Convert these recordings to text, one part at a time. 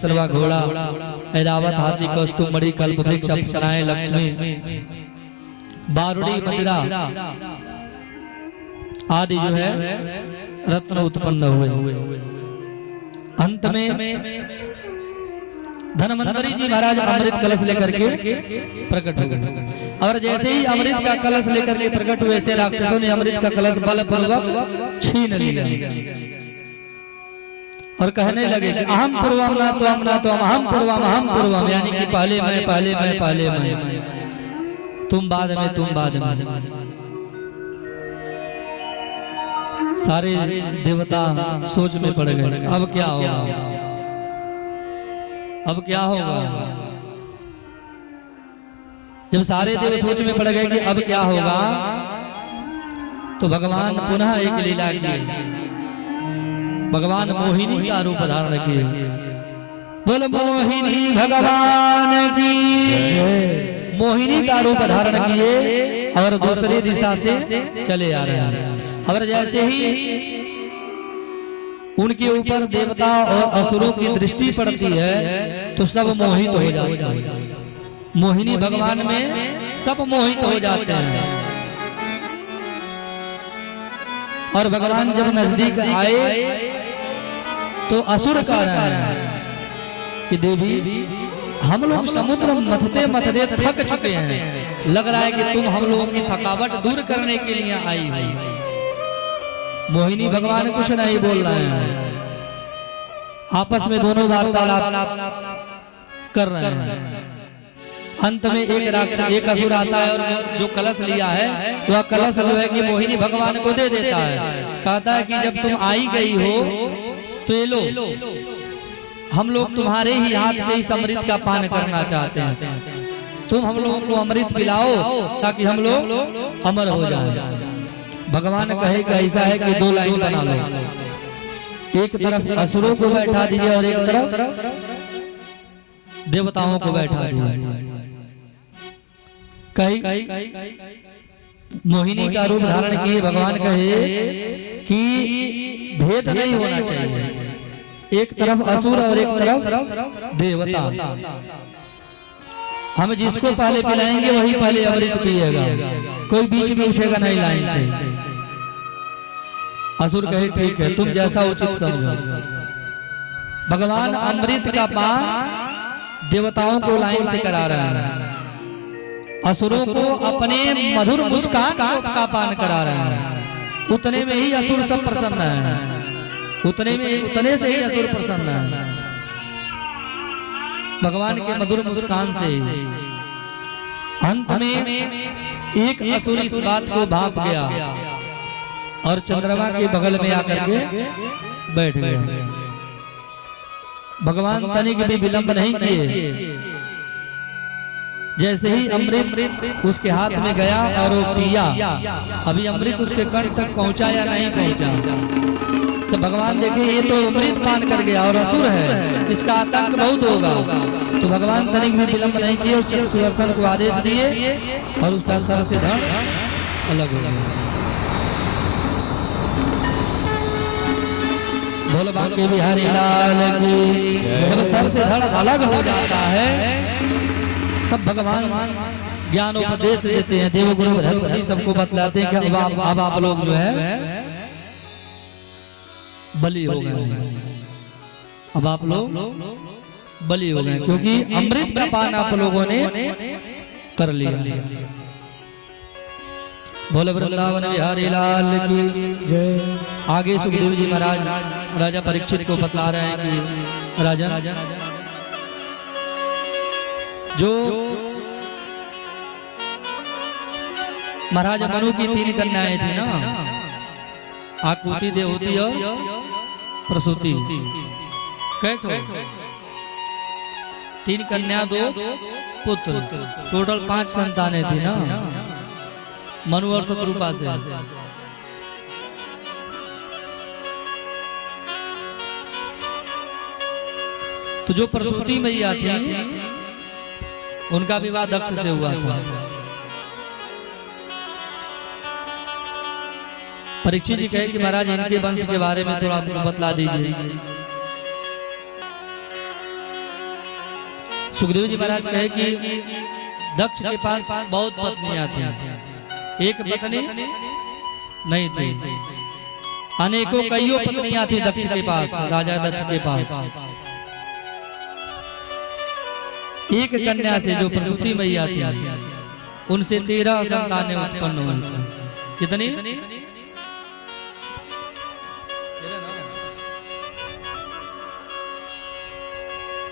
सर्वा घोड़ा ऐरावत हाथी कौस्तुभ मणि कल्प वृक्ष अप्सराएं लक्ष्मी बारुड़ी मदिरा आदि जो है रत्न उत्पन्न हुए। अंत में धनवंतरी जी महाराज अमृत कलश लेकर के प्रकट हुए और जैसे ही अमृत का कलश लेकर के प्रकट हुए से राक्षसों ने अमृत का कलश बलपूर्वक छीन लिया और कहने लगे कि अहम पूर्वम ना तो अहम पूर्वम यानी कि पहले मैं तुम बाद में। सारे देवता सोच में पड़ गए अब क्या होगा। जब सारे देव सोच में पड़ गए कि अब क्या होगा तो भगवान पुनः एक लीला किए। भगवान मोहिनी का रूप धारण किए। बोल मोहिनी भगवान की। मोहिनी का रूप धारण किए और दूसरी दिशा से चले आ रहे हैं। और जैसे ही उनके ऊपर देवता और असुरों की दृष्टि पड़ती है तो सब मोहित हो जाते हैं। मोहिनी भगवान में सब मोहित हो जाते हैं। और भगवान जब नजदीक आए तो असुर कह रहे हैं कि देवी हम लोग समुद्र मथते मथते थक चुके हैं, लग रहा है कि तुम हम लोगों की थकावट दूर करने के लिए आई हो। मोहिनी भगवान कुछ नहीं बोल रहे हैं, आपस में दोनों वार्तालाप कर रहे हैं। अंत में एक असुर आता है और जो कलश लिया है वह कलश जो है कि मोहिनी भगवान को दे देता है। कहता है कि जब तुम आई गई हो तो ये लो, हम लोग तुम्हारे ही हाथ से इस अमृत का पान करना चाहते हैं। तुम हम लोगों को अमृत पिलाओ ताकि हम लोग अमर हो जाए। भगवान कहे कि ऐसा है कि दो लाइन बना लो, एक तरफ असुरों को बैठा दीजिए और एक तरफ देवताओं को बैठा दीजिए। कहीं मोहिनी का रूप धारण किए भगवान कहे कि भेद नहीं होना चाहिए, एक तरफ असुर और एक तरफ देवता। हम जिसको पहले पिलाएंगे वही पहले अमृत पिएगा, कोई बीच में उठेगा नहीं लाइन से। असुर कहे ठीक है, तुम जैसा उचित समझो। भगवान अमृत का पान देवताओं को लाइन से करा रहा है, असुरों को अपने मधुर मुस्कान का पान करा रहा है। उतने में ही असुर सब प्रसन्न है, उतने से ही असुर प्रसन्न है भगवान के मधुर मुस्कान से। अंत में एक असुर इस बात को भाप गया और चंद्रमा के बगल में आकर के बैठ गया। भगवान तनिक भी विलंब नहीं किए, जैसे ही अमृत उसके हाथ में गया और वो पिया, अभी अमृत उसके कंठ तक पहुंचा या नहीं पहुंचा तो भगवान देखे ये तो अमृत पान कर गया और असुर है, इसका आतंक बहुत होगा। तो भगवान तनिक भी विलंब नहीं किए, उस सुदर्शन को आदेश दिए और उसका सर से धड़ अलग हो गया। बोल बांके बिहारी लाल की। जब सर से धड़ अलग हो जाता है तब भगवान ज्ञानोपदेश देते हैं। देवगुरु बृहस्पति सबको बतलाते हैं कि अब आप लोग जो है बलि हो गए, अब आप लोग बलि हो गए, क्योंकि अमृत का पान आप लोगों ने कर लिया। बोले वृंदावन बिहारी लाल की जय। आगे सुखदेव जी महाराज राजा परीक्षित को बतला रहे हैं कि राजन, जो महाराज मनु की 3 कन्याएं थी ना, आकुति, देवहूति और प्रसूति, कैसे 3 कन्या 2 पुत्र, टोटल 5 संतानें थी ना मनु और शत्रुपा से। तो जो प्रसूति मैया थी उनका विवाह दक्ष से हुआ था। परीक्षित जी कहे कि महाराज इनके वंश के बारे में थोड़ा आपको बतला दीजिए। सुखदेव जी महाराज कहे कि दक्ष के पास बहुत पत्नियां थी, एक पत्नी नहीं थी, अनेकों कईयों पत्नियां थी दक्ष के पास, राजा दक्ष के पास। एक कन्या से जो प्रसूति मैया थी, उनसे 13 संतानें उत्पन्न हुई थी। कितनी?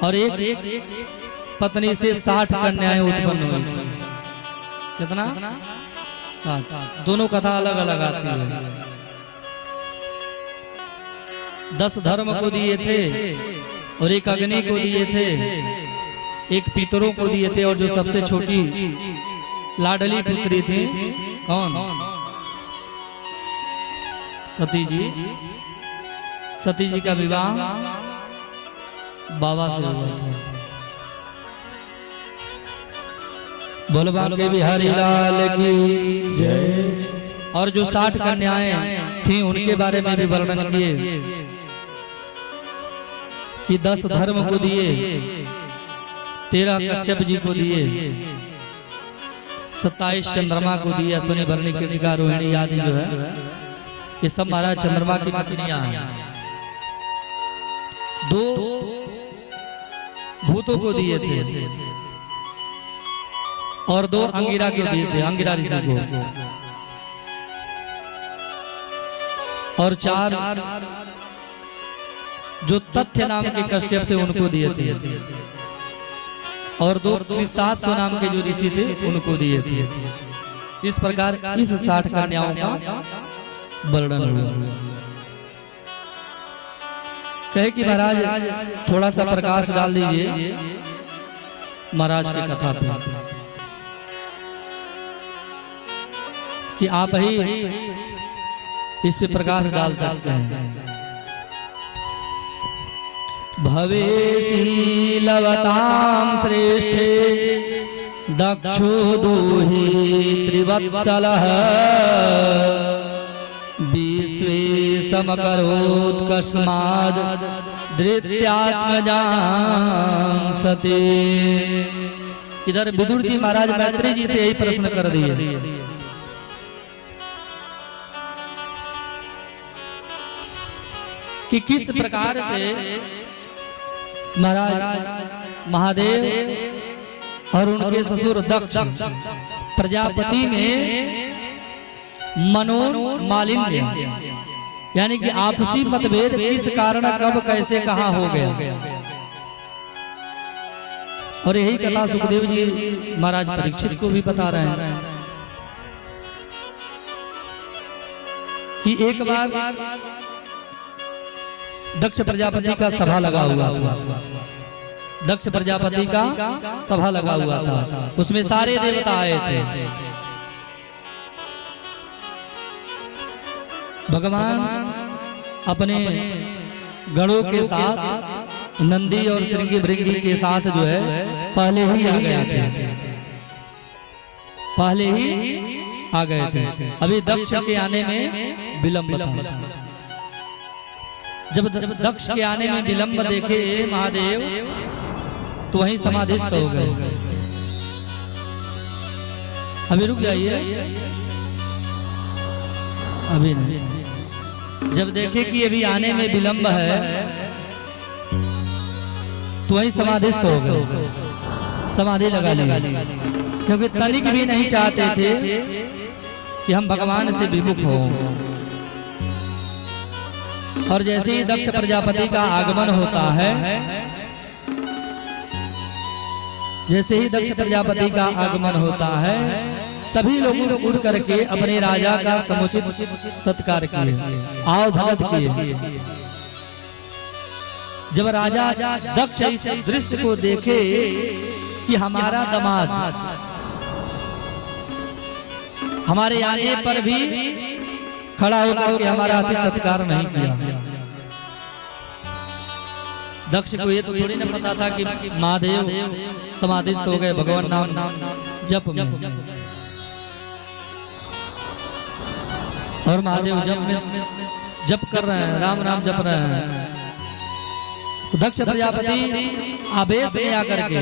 और एक पत्नी से 60 कन्याएं उत्पन्न हुई थी। कितना? 60। दोनों कथा अलग अलग आती है। 10 धर्म को दिए थे और एक अग्नि को दिए थे, एक पितरों को दिए थे, और जो सबसे छोटी लाडली पुत्री थी कौन? सती जी। सती जी का विवाह बाबा से हुआ था। बोल बाके बिहारी लाल की जय। और जो 60 कन्याएं थी उनके बारे में भी वर्णन किए कि 10 धर्म को दिए, 13 कश्यप जी को दिए, 27 चंद्रमा को दिए, अश्विनी भरणी कृतिका रोहिणी आदि जो है ये सब महाराज चंद्रमा की पत्नियां हैं। 2 भूतों को दिए थे और 2 अंगिरा को दिए थे, अंगिरा ऋषि को, और 4 जो तथ्य नाम के कश्यप थे उनको दिए थे, और 2 त्रिशास्त्र नाम के जो ऋषि थे उनको दिए थे। इस प्रकार इस 60 कन्याओं का वर्णन हुआ। कहे कि महाराज थोड़ा सा प्रकाश डाल दीजिए महाराज की कथा पे, कि आप ही इस पे प्रकाश डाल सकते हैं। भवेसी लवताम श्रेष्ठे दक्षो दूहि त्रिवत्सलः विश्वे समकरोत्कस्माद् धृत्यात्मजां सते। इधर विदुर जी महाराज मैत्री जी से यही प्रश्न कर दिए कि किस प्रकार से महाराज महादेव और उनके ससुर दक्ष प्रजापति में मनोमालिन्य यानी कि आपसी मतभेद किस कारण कब कैसे कहां हो गया। और यही कथा सुखदेव जी महाराज परीक्षित को भी बता रहे हैं कि एक बार दक्ष प्रजापति का सभा लगा हुआ था। दक्ष प्रजापति का सभा लगा हुआ था, उसमें सारे देवता आए थे। भगवान अपने गणों के साथ नंदी और श्रृंगी भृंगी के साथ जो है पहले ही आ गए थे, पहले ही आ गए थे। अभी दक्ष के आने में विलंब था। जब दक्ष के आने में विलंब देखे महादेव तो वहीं समाधिस्थ हो गए। अभी रुक जाइए, अभी नहीं। जब देखे कि अभी आने में विलंब है तो वहीं समाधिस्थ हो गए, समाधि लगा ली, क्योंकि तनिक भी नहीं चाहते थे कि हम भगवान से विमुख हों। और जैसे ही दक्ष प्रजापति का आगमन होता है, जैसे ही दक्ष प्रजापति का आगमन होता है, सभी लोगों उठ करके अपने राजा का समुचित सत्कार किए, आओ भगत किए। जब राजा दक्ष इस दृश्य को देखे कि हमारा दामाद हमारे आने पर भी खड़ा होकर के हमारा अतिथि सत्कार नहीं किया। दक्ष को ये तो थोड़ी ना पता था कि महादेव समाधिस्थ हो गए भगवान नाम जप में, और महादेव जप कर रहे हैं, राम राम जप रहे हैं। तो दक्ष प्रजापति आवेश में आकर के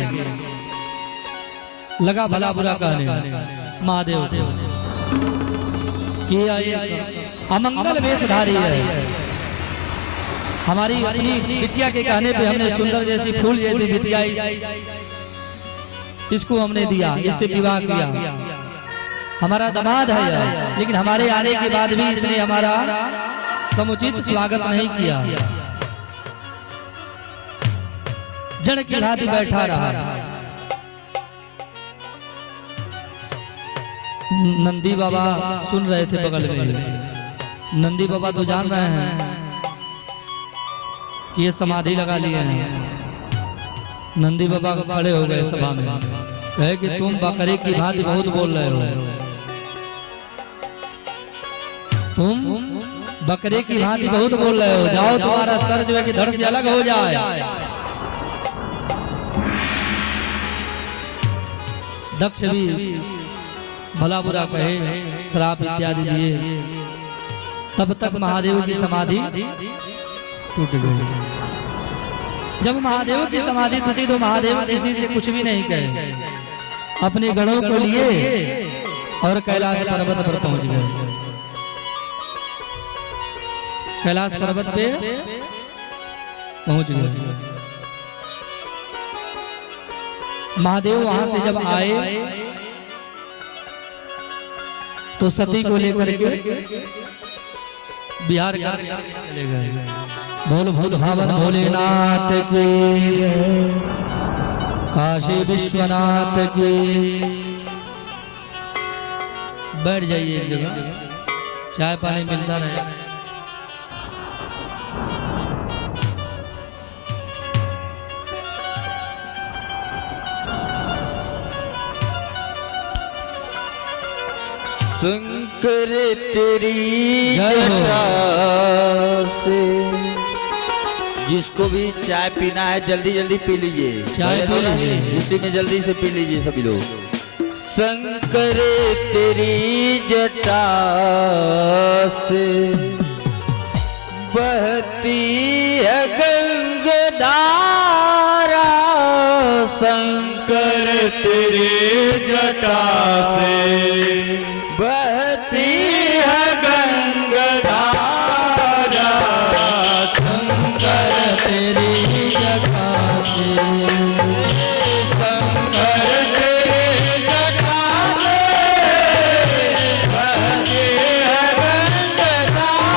लगा भला बुरा कहने महादेव ये अमंगल वेशधारी है। हमारी अपनी बिटिया के कहने पे हमने सुंदर जैसी फूल जैसी बिटिया इसको हमने दिया, इससे विवाह किया। हमारा दामाद है यह, लेकिन हमारे आने के बाद भी इसने हमारा समुचित स्वागत नहीं किया, जड़ की भांति बैठा रहा। नंदी बाबा सुन रहे थे बगल में। नंदी बाबा तो जान रहे हैं कि ये समाधि लगा लिए हैं। नंदी बाबा खड़े हो गए सभा में, कहे कि तुम बकरे की भांति बहुत बोल रहे हो, तुम बकरे की भांति बहुत बोल रहे हो, जाओ तुम्हारा सर जो है कि धड़ से अलग हो जाए। दक्ष भी भला बुरा कहे, श्राप इत्यादि दिए, तब तक महादेव की समाधि टूट गई। जब महादेव की समाधि टूटी तो महादेव किसी से कुछ भी नहीं कहे, अपने गणों को लिए और कैलाश पर्वत पर पहुंच गए। कैलाश पर्वत पे पहुंच गए। महादेव वहां से जब आए तो सती को लेकर के बिहार चले गए। बोल भूत भावन भोलेनाथ की, काशी विश्वनाथ की। बैठ जाइए एक जगह, चाय पानी मिलता रहे। शंकर तेरी जटा से, जिसको भी चाय पीना है जल्दी जल्दी पी लीजिए, चाय पी लीजिए, उसी में जल्दी से पी लीजिए सभी लोग। शंकर तेरी जटा से बहती है गंगा धारा, शंकर तेरी जटा से बहती है गंगा धारा, शंकर तेरी जटा से, शंकर तेरी जटा से बहती है गंगा धारा,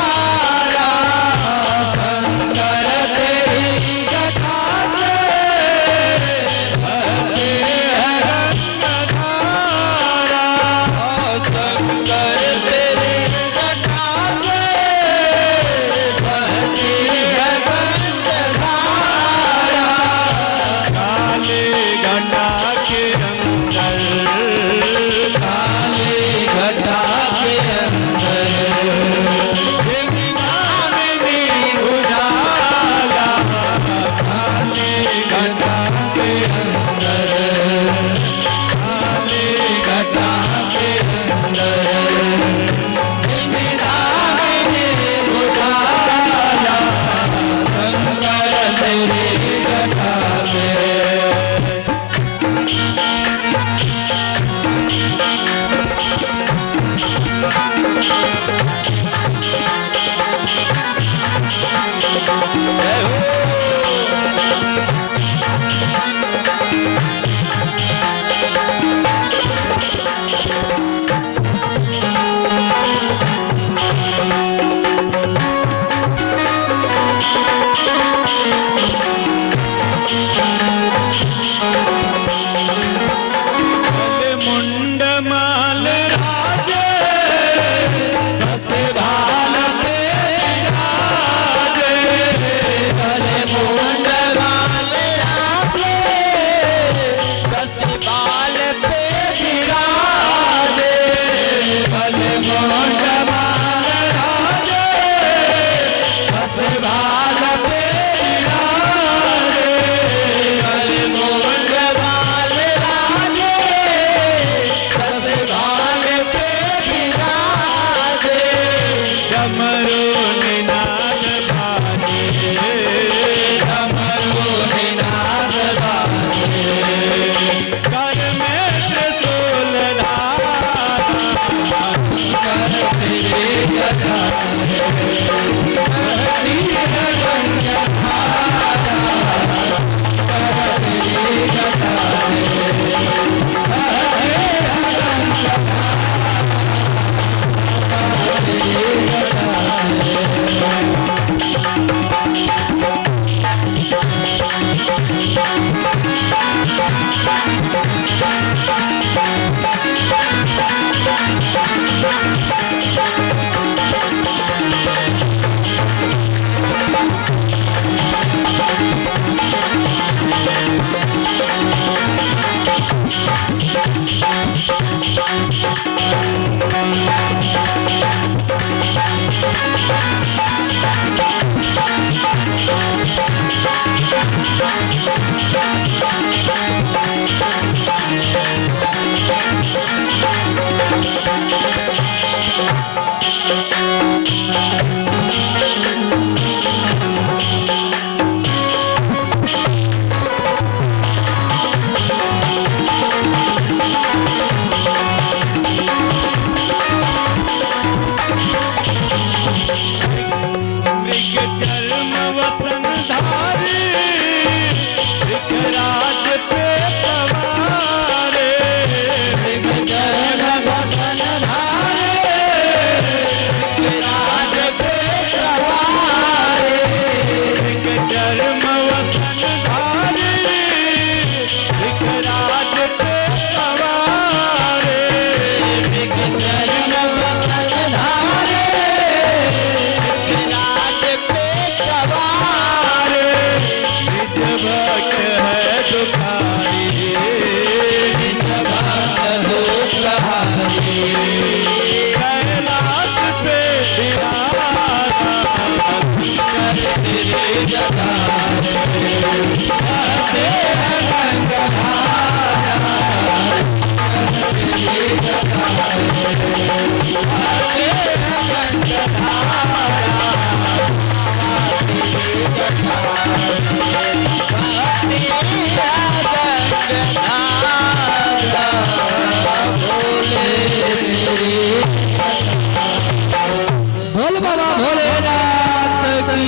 बोल बाबा भोलेनाथ की।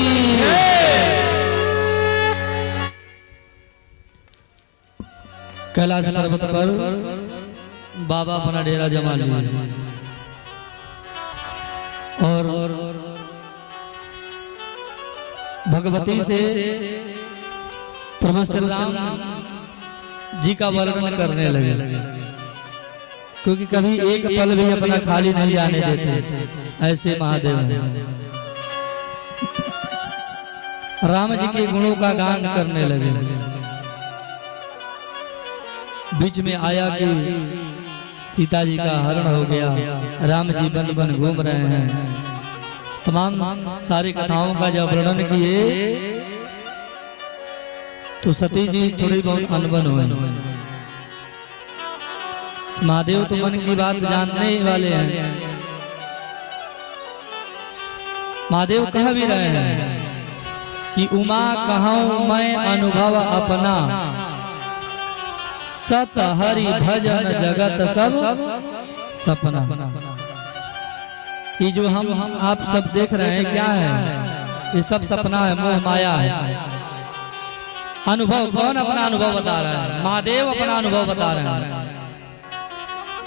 कैलाश पर्वत पर बाबा अपना डेरा जमा लिया और भगवती से प्रभु श्री राम जी का वर्णन करने लगे, क्योंकि कभी एक पल भी अपना खाली नहीं जाने देते ऐसे महादेव हैं। राम जी के गुणों का गान करने लगे। बीच में आया कि सीता जी का हरण हो गया, राम जी वन वन घूम रहे हैं। तमाम सारी कथाओं का जब वर्णन किए तो सती जी थोड़ी बहुत अनबन हुई। महादेव तो मन की बात जानने वाले हैं। महादेव कह भी रहे हैं कि उमा कहूं मैं अनुभव अपना, सत हरि भजन जगत सब सपना। ये जो हम आप सब देख रहे हैं क्या है? ये सब सपना है, मोह माया है। अनुभव कौन अपना अनुभव बता रहा है? महादेव अपना अनुभव बता रहे हैं।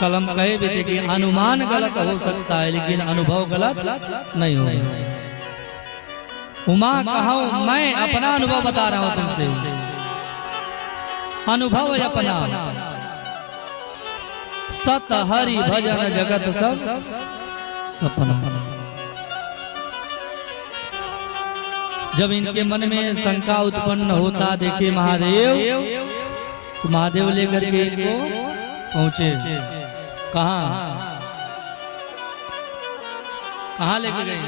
कलम कहे भी थे कि अनुमान गलत हो सकता है लेकिन अनुभव गलत नहीं होगा। उमा कहूं मैं अपना अनुभव बता रहा हूं तुमसे, अनुभव अपना। सत हरि भजन जगत सब सपना। जब इनके मन में शंका उत्पन्न होता देखे महादेव, तो महादेव लेकर के इनको पहुंचे। कहां कहां लेके गए?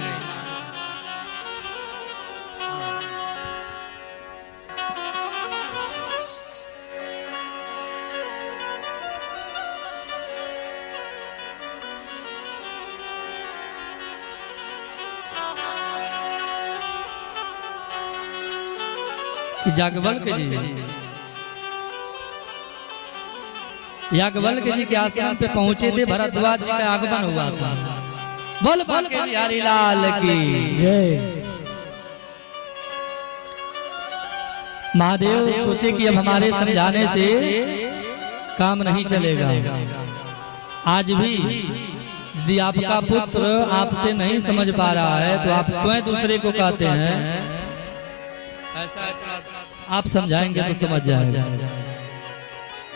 याज्ञवल्क्य जी, याज्ञवल्क्य जी के आश्रम पे पहुंचे थे। भरद्वाज जी का आगमन हुआ था। बोल बाके बिहारी लाल की जय। महादेव सोचे कि अब हमारे समझाने से काम नहीं चलेगा। आज भी यदि आपका पुत्र आपसे नहीं समझ पा रहा है तो आप स्वयं दूसरे को कहते हैं ऐसा है, थोड़ा आप समझाएंगे तो समझ जाएगा।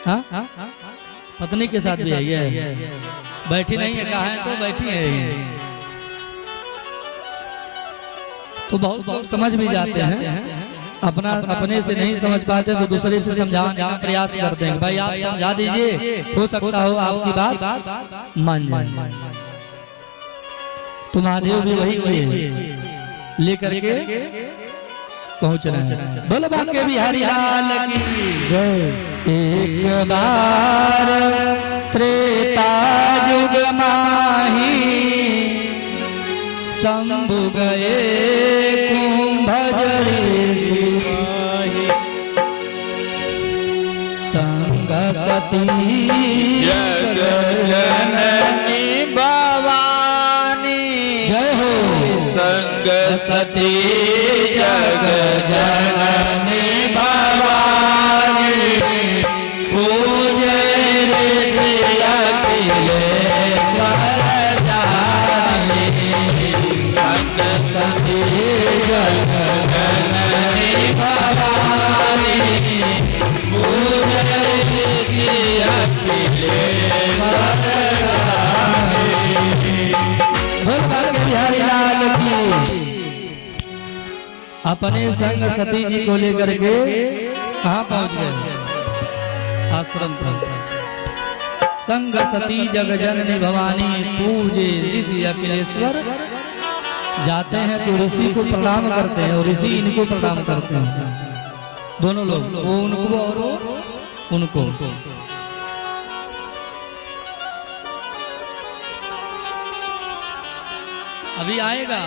हाँ? पत्नी के साथ भी है, बैठी नहीं है, कहा है तो बैठी है, तो बहुत लोग समझ भी जाते हैं। अपना अपने से नहीं समझ पाते तो दूसरे से समझाने का प्रयास करते हैं। भाई आप समझा दीजिए, हो सकता हो आपकी बात मान जाए। तो महादेव भी वही किए, लेकर के पहुंच रहे हैं। बोल बाके बिहारी लाल की जय। एक बार त्रेता युग माही शंभु गए कुंभजरी संग सती जग जननी भवानी जय हो संग सती जग जननी भवानी पूजे ऋषिया किले स्वर जानी संग सती जग जननी भवानी पूजे ऋषिया किले स्वर बोल बाके बिहारी लाल की। अपने संग सती जी को लेकर के कहाँ पहुंच गए? आश्रम पर। संग सती जग जननी भवानी पूजे ऋषि अखिलेश्वर। जाते हैं तो ऋषि को प्रणाम करते हैं और ऋषि इनको प्रणाम करते हैं, दोनों लोग, वो उनको और वो उनको। अभी आएगा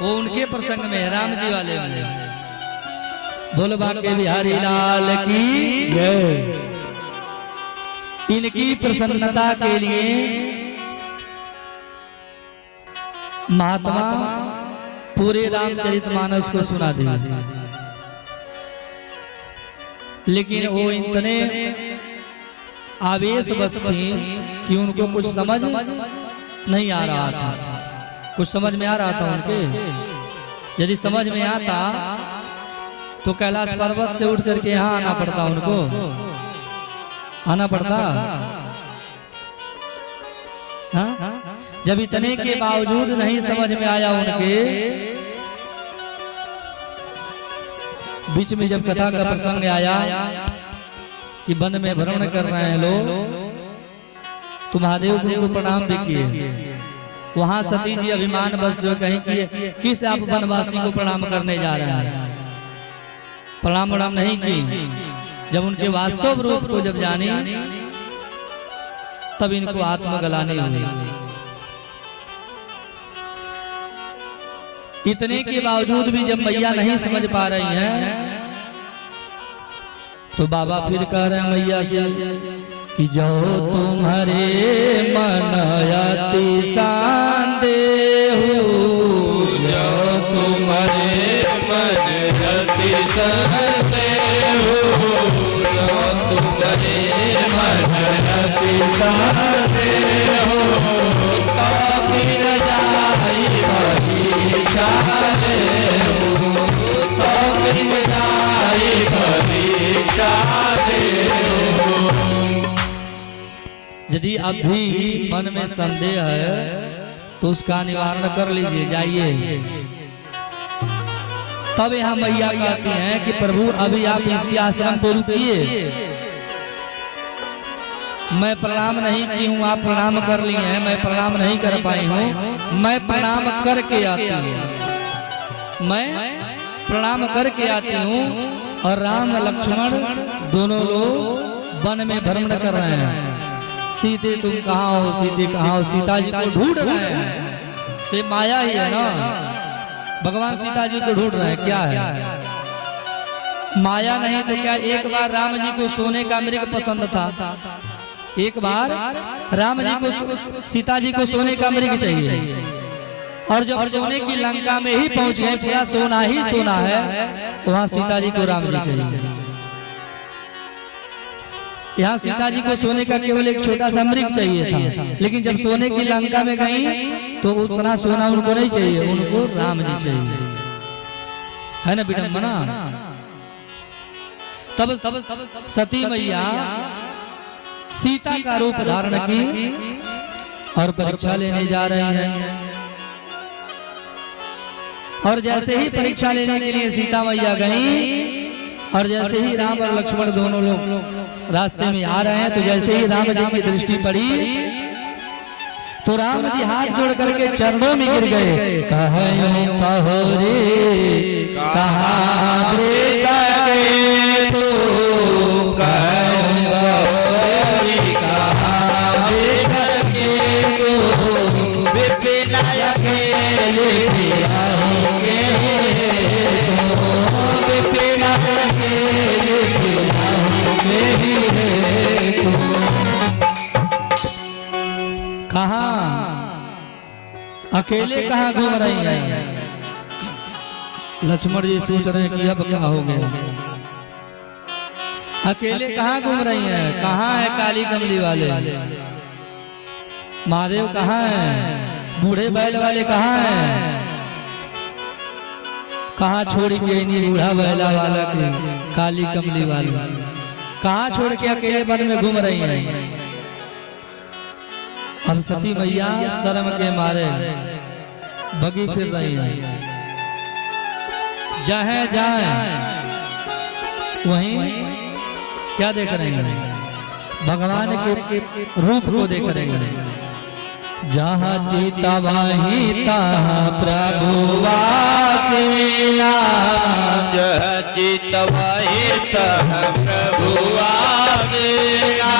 वो उनके प्रसंग में, राम जी वाले में। बोल बाके बिहारी लाल की जय। इनकी प्रसन्नता के लिए महात्मा पूरे रामचरितमानस को सुना दिया, लेकिन वो इतने आवेशवश थी कि उनको कुछ समझ नहीं आ रहा था। कुछ समझ में आ रहा था उनके, यदि समझ में आता तो कैलाश पर्वत से उठ करके यहाँ आना पड़ता, उनको आना पड़ता। हाँ? जब इतने के बावजूद नहीं समझ में आया उनके, बीच में जब कथा का प्रसंग आया कि वन में भ्रमण कर रहे हैं लोग, तो महादेव को प्रणाम भी किए। वहां सती जी अभिमान बस जो कहीं कि किस आप वनवासी को प्रणाम करने जा रहे हैं, प्रणाम वणाम नहीं की। जब उनके वास्तव रूप को जब जानी तब इनको आत्मगलानी हुई। इतने के बावजूद भी जब मैया नहीं समझ पा रही हैं, तो बाबा फिर कह रहे हैं मैया से कि जो तुम्हारे मन अति संदेह, जो तुम्हारे मन अति संदेह, जो तुम्हारे मन अति संदेह, तो फिर जाई परीक्षा देहु, तो फिर जाई परीक्षा देहु। यदि अब भी मन में संदेह है तो उसका निवारण कर लीजिए, जाइए। तब यहाँ मैया कहती हैं कि प्रभु अभी आप इसी आश्रम पे रुकिए, मैं प्रणाम नहीं की हूँ, आप प्रणाम कर लिए हैं, मैं प्रणाम नहीं कर पाई हूँ, मैं प्रणाम करके आती हूँ, मैं प्रणाम करके आती हूँ। और राम लक्ष्मण दोनों लोग वन में भ्रमण कर रहे हैं। सीते तुम कहाँ हो, सीते कहाँ हो, सीता जी को ढूंढ रहे हैं। तो ये माया ही है ना, भगवान सीता जी को ढूंढ रहे हैं, क्या है माया नहीं तो क्या? एक बार राम जी को सोने का मृग पसंद था, एक बार राम जी को सीता जी को सोने का मृग चाहिए, और जब सोने की लंका में ही पहुंच गए, पूरा सोना ही सोना है, वहां सीता जी को राम जी चाहिए। यहाँ सीता जी को सोने का केवल एक छोटा सा मृग चाहिए था, लेकिन जब सोने की लंका में गई तो उतना सोना उनको नहीं चाहिए, उनको राम जी चाहिए। है ना विडंबना। तब सती मैया सीता का रूप धारण की और परीक्षा लेने जा रही हैं। और जैसे ही परीक्षा लेने के लिए सीता मैया गई, और जैसे ही राम और लक्ष्मण दोनों लोग रास्ते में आ रहे हैं, तो जैसे ही राम जी की दृष्टि पड़ी तो राम जी हाथ जोड़ करके चरणों में गिर गए। कहूं पहोरे कहाँ अकेले कहाँ घूम रही हैं। लक्ष्मण जी सोच रहे हैं कि अब क्या हो गया, अकेले कहाँ घूम रही हैं, कहाँ है काली कमली वाले, महादेव कहाँ है, बूढ़े बैल वाले कहाँ हैं, कहाँ छोड़ के नहीं बूढ़ा बैला वाला के काली कमली वाले, कहाँ छोड़ के अकेले वन में घूम रही हैं। अब सती मैया शर्म के मारे भगी फिर रही है, जहाँ जाए वहीं क्या देख रहे हैं, भगवान के रूप को देख रहे हैं। जहाँ चिता वहीं तहाँ प्रभु वासिया, जहाँ चिता वहीं तहाँ प्रभु वासिया,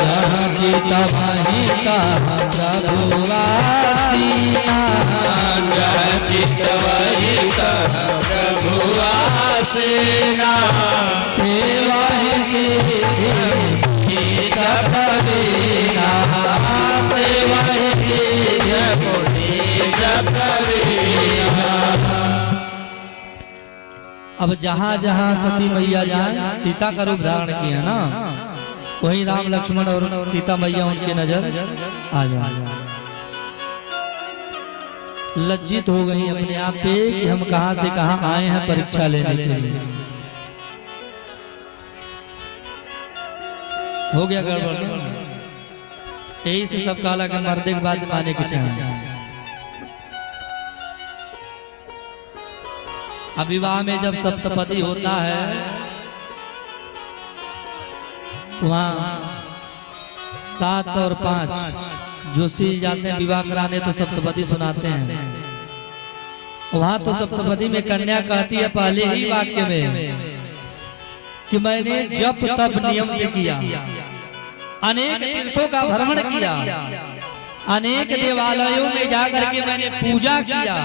जहाँ चिता वहीं तहाँ प्रभु वासिया, जहाँ चिता वहीं तहाँ प्रभु वासिया। सेवा अब जहाँ जहाँ सती मैया जाए सीता का रूप धारण किया ना, वहीं राम लक्ष्मण और सीता मैया उनके नजर आ जाए। लज्जित हो गई अपने आप पे कि हम कहां से कहां आए हैं परीक्षा लेने के लिए। हो गया गड़बड़, यही से सब काला के मर्दे के बाद माने के चाहिए। अब विवाह में जब सप्तपदी होता है वहाँ 7 और 5 जोशी जाते हैं विवाह कराने तो सप्तपदी सुनाते हैं। वहाँ तो सप्तपदी में कन्या कहती है पहले ही वाक्य में कि मैंने जप तप नियम से किया, अनेक तीर्थों का भ्रमण किया, अनेक देवालयों में जाकर के मैंने पूजा किया,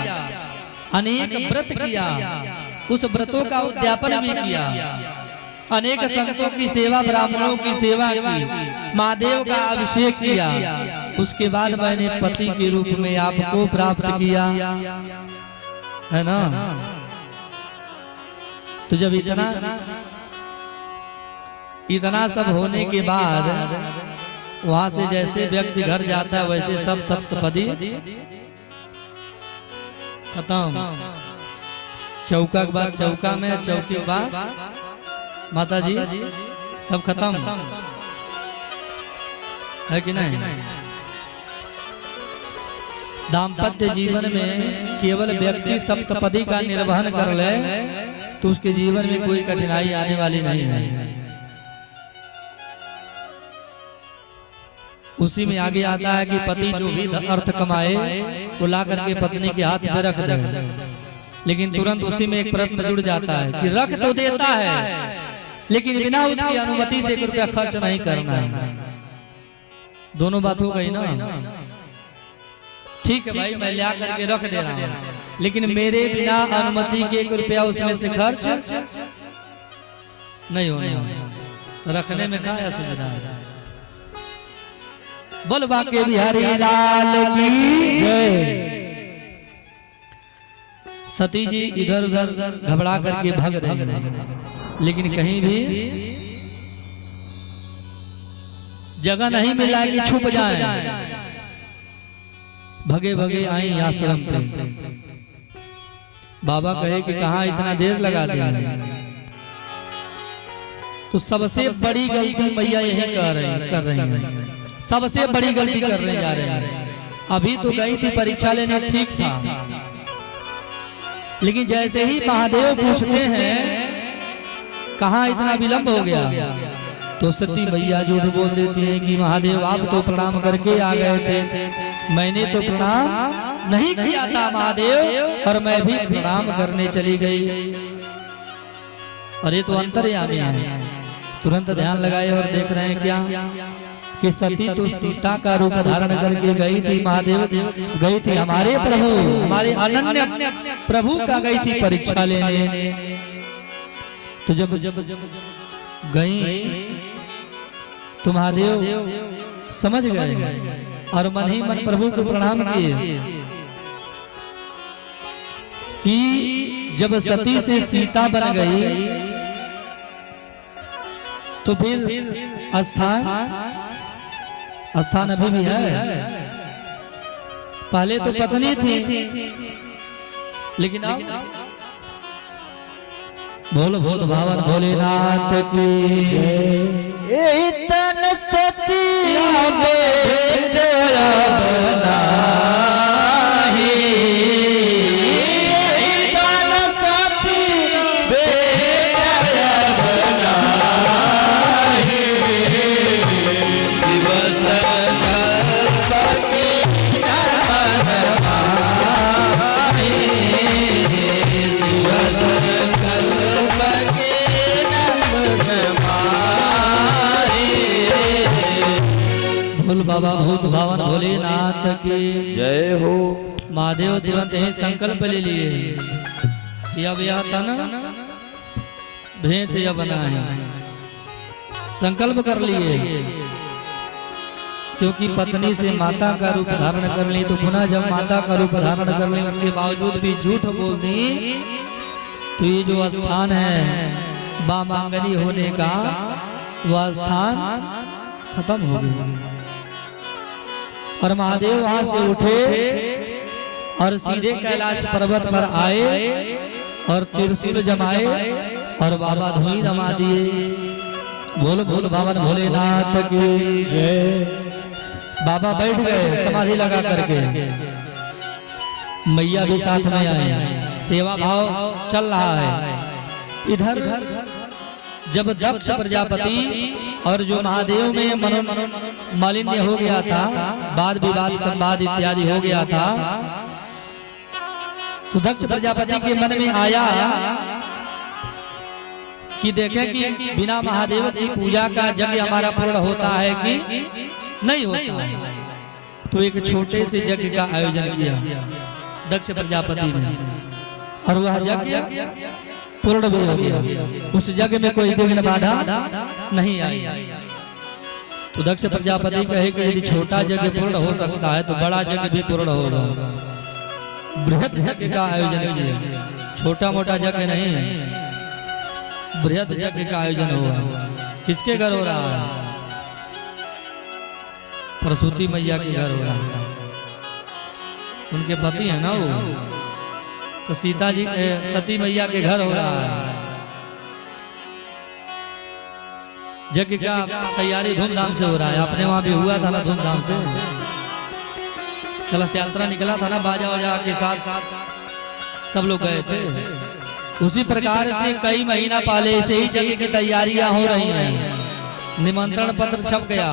अनेक व्रत किया, उस व्रतों का उद्यापन भी किया, अनेक संतों की सेवा, ब्राह्मणों की सेवा की, महादेव का अभिषेक किया, उसके बाद मैंने पति के रूप में आपको प्राप्त किया, है ना। तो जब इतना सब होने के बाद वहां से जैसे व्यक्ति घर जाता है वैसे सब सप्तपदी खत्म। चौका के बाद चौका में, चौकी के बाद माता जी सब खत्म है कि नहीं। दाम्पत्य जीवन में केवल व्यक्ति सप्तपदी का निर्वहन कर ले तो उसके जीवन में कोई कठिनाई आने वाली नहीं है। उसी में आगे आता है कि पति जो भी अर्थ कमाए वो ला करके पत्नी के हाथ में रख दे, लेकिन तुरंत उसी में एक प्रश्न जुड़ जाता है कि रख तो देता है लेकिन बिना उसकी अनुमति से 1 रुपया खर्च नहीं करना है। दोनों बात हो गई ना। ठीक है भाई मैं ला करके रख दे रहा हूँ, लेकिन मेरे बिना अनुमति के 1 रुपया उसमें से खर्च नहीं होने, रखने में क्या सुविधा है। बोलबा के बिहारी लाल की जय। सती जी इधर उधर घबरा करके भाग रहे हैं, लेकिन कहीं भी जगह नहीं मिला कि छुप जाएं। भगे भगे आई आश्रम पे। बाबा कहे कि कहाँ इतना देर लगा दिया। तो सबसे बड़ी गलती मैया यही कर रही है, सबसे बड़ी गलती करने जा रहे हैं। अभी तो गई थी परीक्षा लेने, ठीक था, लेकिन जैसे ही महादेव पूछते हैं कहाँ इतना विलंब हो गया, तो सती मैया झूठ बोल देती है कि महादेव आप तो प्रणाम करके आ गए थे, मैंने तो प्रणाम नहीं किया था महादेव, और मैं भी प्रणाम करने चली गई। अरे तो अंतर्यामी है। तुरंत ध्यान लगाए और देख रहे हैं क्या कि सती तो सीता का रूप धारण करके गई थी, महादेव गई थी, हमारे प्रभु, हमारे अनन्य प्रभु का गई थी परीक्षा लेने। तो जब गई तो महादेव समझ गए और मन ही मन प्रभु को प्रणाम किए कि जब सती से सीता बन गई तो फिर स्थान अभी भी है। पहले तो पत्नी थी, लेकिन अब बोल भूत भावन भोलेनाथ की जय। तन सतिया बेटया बनाही, तन सती बेटया बनाही, दिवस कल्पके नमन माही, दिवस कल्पके नमन माही। भोल बाबा भूत भावन भोलेनाथ की जय हो। महादेव तुरंत ही संकल्प ले लिए कि अब यह तन भेंट या बना है। संकल्प कर लिए, क्योंकि पत्नी से माता का रूप धारण कर ली, तो पुनः जब माता का रूप धारण कर ली उसके बावजूद भी झूठ बोल दी, तो ये जो स्थान है बामांगनी होने का, वह स्थान खत्म हो गया। और महादेव वहां से उठे और सीधे कैलाश पर्वत पर आए और त्रिशूल जमाए और बाबा धुई रमा दिए। बोल भूल भावन भोलेनाथ की जय। बाबा बैठ गए समाधि लगा करके, मैया भी साथ में आई, सेवा भाव चल रहा है। इधर जब दक्ष प्रजापति और जो महादेव में मालिन्य हो गया था, वाद विवाद संवाद इत्यादि हो गया था, तो दक्ष प्रजापति के मन में आया कि देखें कि बिना महादेव की पूजा का यज्ञ हमारा पूर्ण होता है कि नहीं होता है। तो एक छोटे से यज्ञ का आयोजन किया दक्ष प्रजापति ने, और वह यज्ञ पूर्ण भी हो गया। उस यज्ञ में कोई विघ्न बाधा नहीं आई। तो दक्ष प्रजापति कहे कि यदि छोटा यज्ञ पूर्ण हो सकता है तो बड़ा यज्ञ भी पूर्ण होगा। बृहद यज्ञ का आयोजन किया, छोटा मोटा यज्ञ नहीं है, बृहद यज्ञ का आयोजन हुआ। किसके घर हो रहा है? सरस्वती मैया के घर हो रहा है। उनके पति है ना वो, तो सीता जी सती मैया के घर हो रहा है। यज्ञ का तैयारी धूमधाम से हो रहा है। अपने वहां भी हुआ था ना धूमधाम से, कलश यात्रा निकला था ना, बाजा वाजा के साथ सब लोग गए थे। उसी प्रकार से कई महीना पहले से ही यज्ञ की तैयारियां हो रही हैं। निमंत्रण पत्र छप गया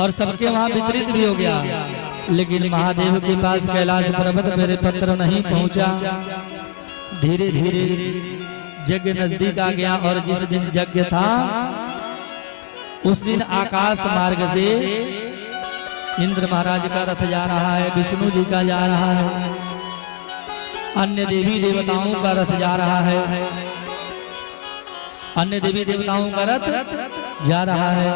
और सबके वहां वितरित भी हो गया, लेकिन महादेव के पास कैलाश पर्वत मेरे पत्र नहीं पहुंचा। धीरे धीरे यज्ञ नजदीक आ गया और जिस दिन यज्ञ था उस दिन आकाश मार्ग से इंद्र महाराज का रथ जा रहा है, विष्णु जी का जा रहा है, अन्य देवी देवताओं का रथ जा रहा है, अन्य देवी देवताओं का रथ जा रहा है।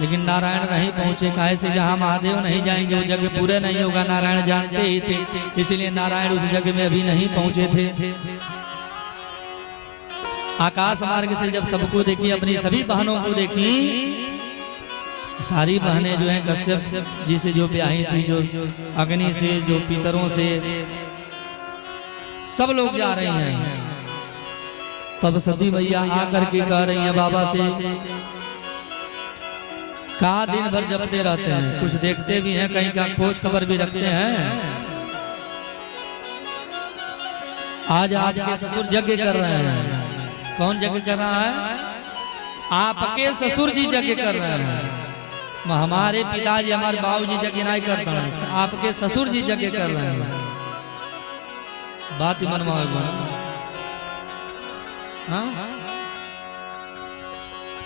लेकिन नारायण नहीं पहुंचे। काहे से जहां महादेव नहीं जाएंगे वो जगह पूरे नहीं होगा, नारायण जानते ही थे, इसलिए नारायण उस जगह में अभी नहीं पहुंचे थे। आकाश मार्ग से जब सबको देखी, अपनी सभी बहनों को देखी, सारी बहनें जो हैं कश्यप जी से जो ब्याही थी, जो अग्नि से, जो पितरों से, सब लोग जा रही हैं। तब सती मैया आकर के कह रही हैं बाबा से, कहा दिन भर जपते रहते हैं, कुछ देखते भी हैं, कहीं का खोज खबर भी रखते हैं। आज आपके ससुर यज्ञ कर रहे हैं। कौन यज्ञ कर रहा है? आपके ससुर जी यज्ञ कर रहे हैं। हमारे पिताजी, हमारे बाबूजी यज्ञ नहीं करते हैं, आपके ससुर जी यज्ञ कर रहे हैं। बात ही मनवा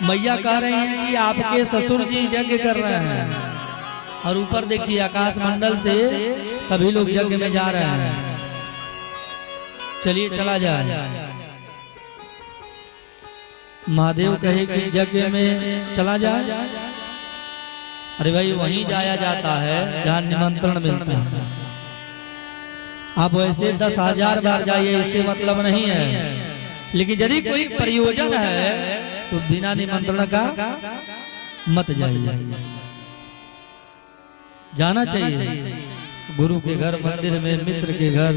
मैया कह रही हैं कि आपके ससुर जी यज्ञ कर रहे हैं, और ऊपर देखिए आकाश मंडल से सभी लोग यज्ञ में जा रहे हैं। चलिए चला जाए। महादेव कहे कि यज्ञ में चला जाए। अरे भाई वहीं जाया जाता है जहां निमंत्रण मिलता है। आप वैसे 10,000 बार जाइए, इससे मतलब नहीं है, लेकिन यदि कोई प्रयोजन है तो बिना निमंत्रण का मत जाइए। जाना चाहिए गुरु के घर, मंदिर में, मित्र के घर,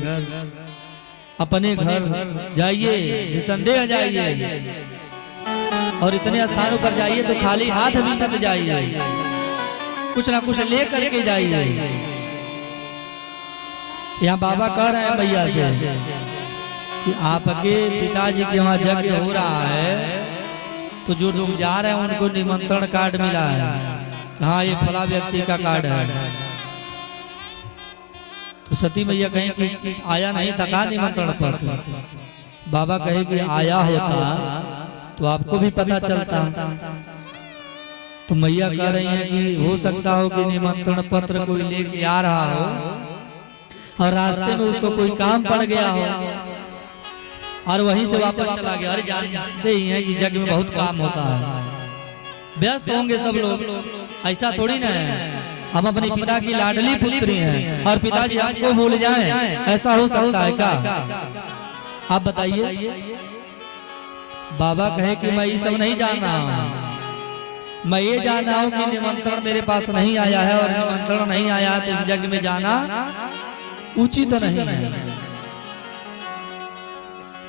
अपने घर जाइए, निसंदेह जाइए। और इतने स्थानों पर जाइए तो खाली हाथ भी मत जाइए, कुछ ना कुछ ले करके जाइए। यहाँ बाबा कह रहे हैं मैया से कि आपके पिताजी के वहां यज्ञ हो रहा है, तो जो लोग जा रहे हैं उनको निमंत्रण कार्ड मिला है। हाँ, ये फला व्यक्ति का कार्ड है। तो सती मैया कहें कि आया नहीं था का निमंत्रण पत्र? बाबा कहे कि आया होता तो आपको भी पता चलता। तो मैया कह रही हैं कि हो सकता हो कि निमंत्रण पत्र कोई लेके आ रहा हो और रास्ते में उसको कोई काम पड़ गया हो और वहीं से वापस चला गया। अरे जानते ही हैं कि जग में बहुत काम होता है, व्यस्त होंगे सब लोग, ऐसा थोड़ी ना है। हम अपने पिता की लाडली पुत्री हैं और पिताजी हमको भूल जाएं, ऐसा हो सकता है क्या? आप बताइए। बाबा कहे कि मैं ये सब नहीं जान रहा हूँ, मैं ये जान रहा हूँ कि निमंत्रण मेरे पास नहीं आया है, और निमंत्रण नहीं आया है तो उस जग में जाना उचित नहीं है,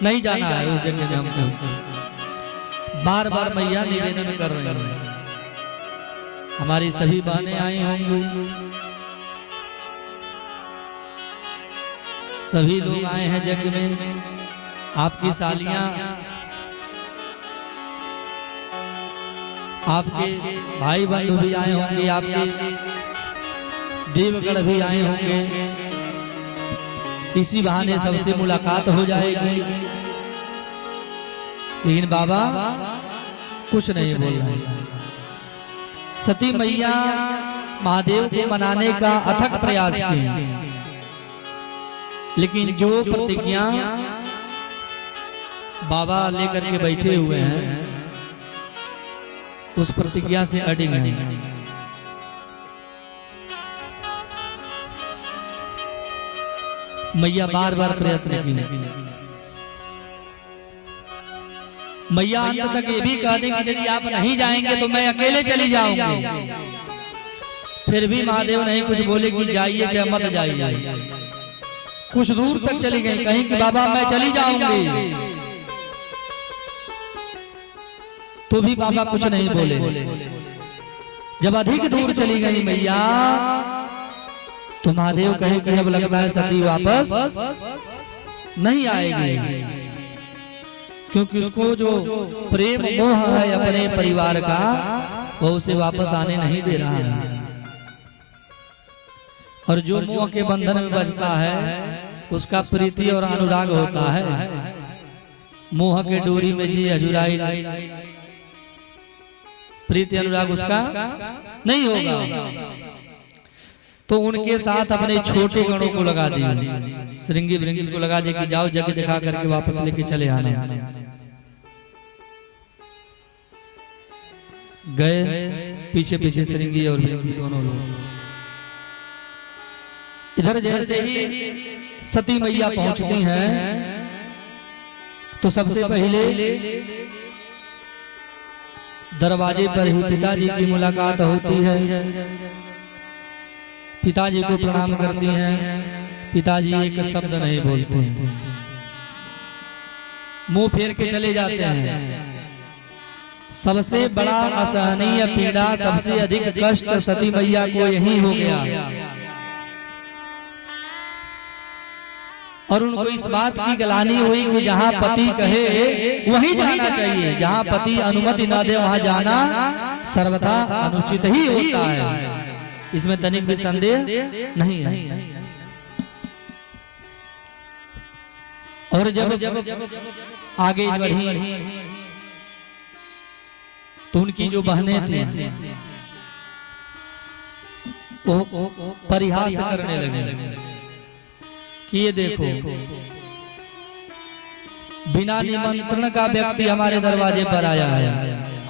नहीं जाना है उस जगह में हमको। बार बार मैया निवेदन कर रही है। हमारी सभी बहनें आई होंगी, सभी लोग आए हैं यज्ञ में। आपकी सालियां, आपके भाई बंधु भी आए होंगे, आपके देवगढ़ भी आए होंगे। इसी बहाने सबसे मुलाकात हो जाएगी। लेकिन बाबा कुछ नहीं बोल रहे। सती मैया महादेव को मनाने का अथक प्रयास की, लेकिन जो प्रतिज्ञा बाबा लेकर के बैठे हुए हैं उस प्रतिज्ञा से अडिग हैं। मैया बार बार प्रयत्न की। मैया अंत तक ये भी कह दें कि यदि आप नहीं जाएंगे तो मैं अकेले चली जाऊंगी। फिर भी महादेव नहीं कुछ बोले कि जाइए चाहे मत जाइए। कुछ दूर तक चली गई, कहीं कि बाबा मैं चली जाऊंगी, तो भी बाबा कुछ नहीं बोले। जब अधिक दूर चली गई मैया तो महादेव कहे कि अब लगता है सती वापस नहीं आएगी, क्योंकि उसको जो प्रेम मोह है अपने परिवार का वो उसे वापस आने नहीं दे रहा है। और जो मोह के बंधन में बजता है उसका प्रीति और अनुराग होता है। मोह के डोरी में जी अजुराई, प्रीति अनुराग उसका नहीं होगा। तो उनके साथ अपने छोटे गणों को लगा दिया, श्रृंगी भृंगी को लगा दिया कि जाओ जगह दिखा करके वापस लेके चले आना। गए पीछे पीछे श्रृंगी और भृंगी दोनों लोग। इधर जैसे ही सती मैया पहुंचती हैं तो सबसे पहले दरवाजे पर ही पिताजी की मुलाकात होती है। पिताजी को प्रणाम करती हैं। पिताजी एक शब्द नहीं बोलते हैं, मुंह फेर के चले जाते हैं। सबसे बड़ा असहनीय पीड़ा, सबसे अधिक कष्ट सती मैया को यही हो गया और उनको इस बात की गलानी हुई कि जहां पति कहे वहीं जाना चाहिए, जहां पति अनुमति न दे वहां जाना सर्वथा अनुचित ही होता है। इसमें तनिक भी संदेह नहीं है। और जब आगे बढ़ी तो उनकी जो बहनें थी वो परिहास करने लगे कि ये देखो, बिना निमंत्रण का व्यक्ति हमारे दरवाजे पर आया है।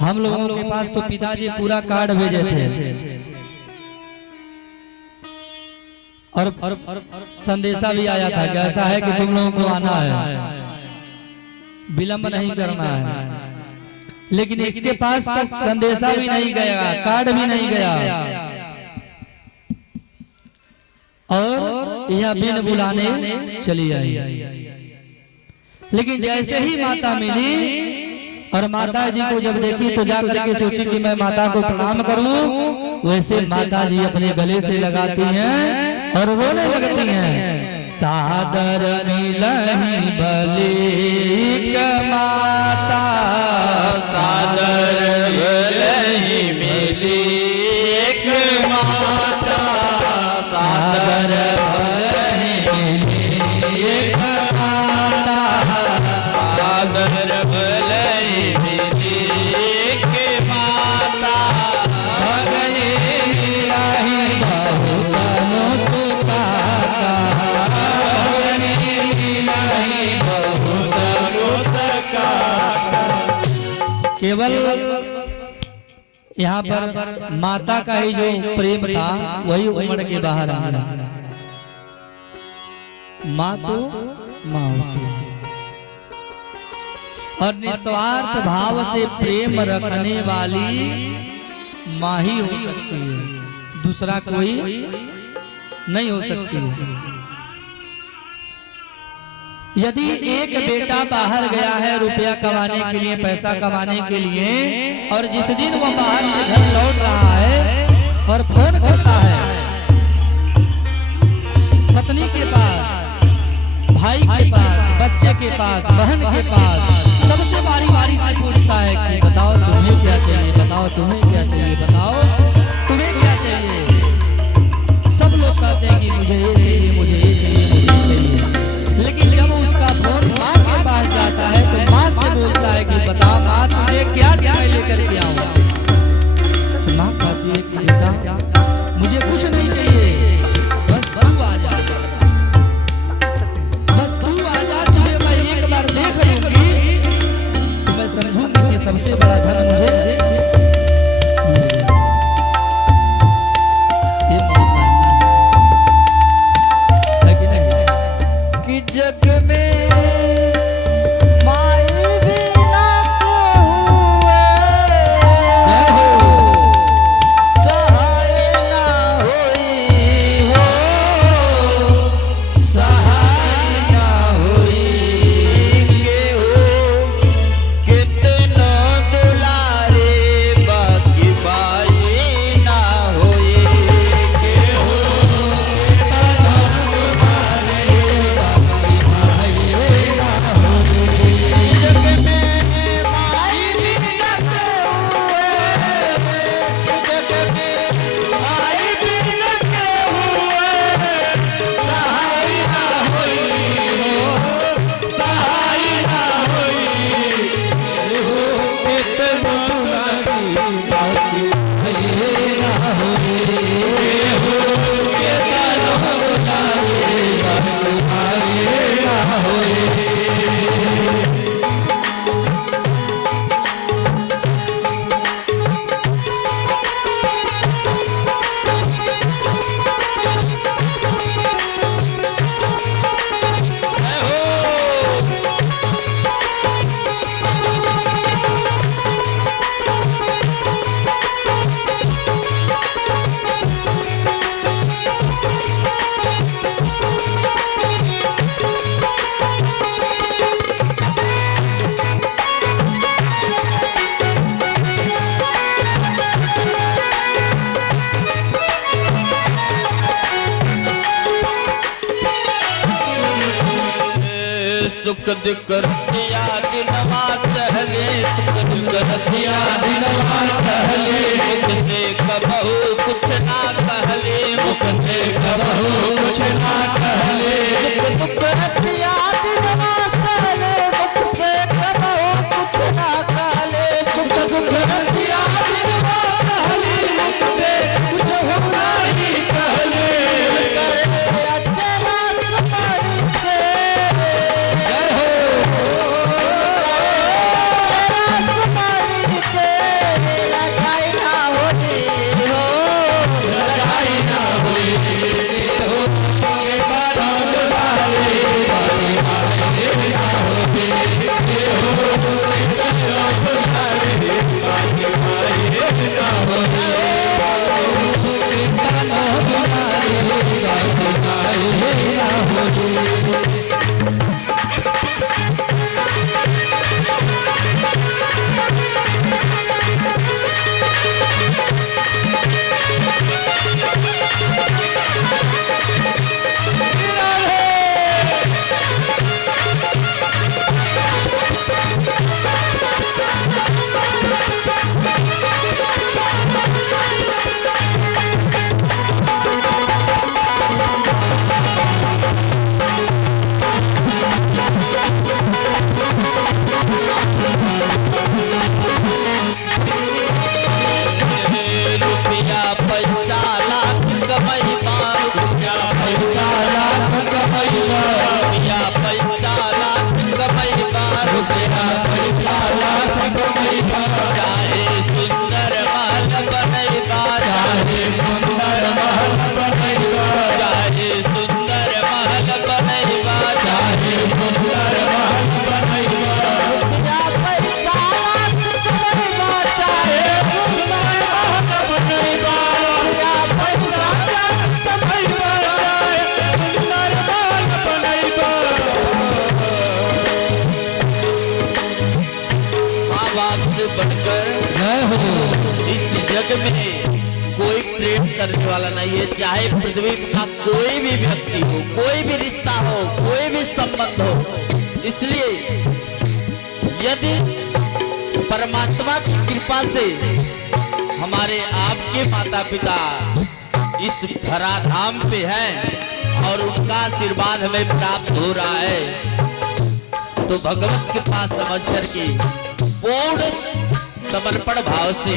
हम लोगों के पास तो पिताजी पूरा कार्ड भेजे थे और संदेशा भी आया था कि ऐसा है कि तुम लोगों को आना है, विलंब नहीं करना है। लेकिन इसके पास तो संदेशा भी नहीं गया, कार्ड भी नहीं गया और यह बिन बुलाने चली आई। लेकिन जैसे ही माता मिली और माता जी को जब देखी तो जाकर के सोची कि मैं माता को प्रणाम करूं, वैसे माता जी अपने गले से लगाती हैं और रोने लगती हैं। सादर मिलहि बलिक माता, सादर मिलहि मिलिक माता, सादर मिलहि मिलिक माता, सादर मिलहि मिलिक माता, भगले मिलहि बहुत सुखाता, भगले मिलहि बहुत सुखाता। केवल यहाँ पर माता का ही जो प्रेम था वही उमड़ के बाहर आ गया। माँ तो माँ होती है और निस्वार्थ भाव से प्रेम रखने वाली माँ ही हो सकती है, दूसरा कोई नहीं हो सकती है। यदि एक बेटा बाहर गया है रुपया कमाने के लिए, पैसा कमाने के लिए, और जिस दिन वो बाहर से घर लौट रहा है और फोन करता है पत्नी के पास, भाई के पास, बच्चे के पास, बहन के पास, सबसे बारी बारी से पूछता है कि बताओ तुम्हें क्या चाहिए, बताओ तुम्हें क्या चाहिए, बताओ तुम्हें क्या चाहिए। सब लोग कहते हैं कि मुझे ये चाहिए, मुझे ये चाहिए, मुझे ये चाहिए। लेकिन जब उसका फोन माँ के पास जाता है तो माँ से बोलता है कि बता माँ तुझे क्या मैं लेकर के आऊँ। तो माँ कहती है कि बेटा मुझे कुछ नहीं चाहिए, बस तू आ जा, बस तू आ जा, तुझे मैं एक बार देख लूंगी तो मैं समझूंगी कि सबसे बड़ा धन मुझे ये मानता है कि नहीं कि जग में दुला सुख दुख रतिया दिनवा सहले सुख दुख रतिया दिनवा सहले मुख से कबहू कुछ ना कहले मुख से कबहू कुछ ना कहले सुख दुख रतिया दिनवा सहले मुख से कबहू कुछ ना कहले सुख दुख रतिया दिनवा सहले मुख से कुछ नहीं कहले कोई प्रेम करने वाला नहीं है। चाहे पृथ्वी का कोई भी व्यक्ति हो, कोई भी रिश्ता हो, कोई भी संबंध हो, इसलिए यदि परमात्मा की कृपा से हमारे आपके माता पिता इस धराधाम पे हैं और उनका आशीर्वाद हमें प्राप्त हो रहा है, तो भगवत के पास समझ करके पूर्ण समर्पण भाव से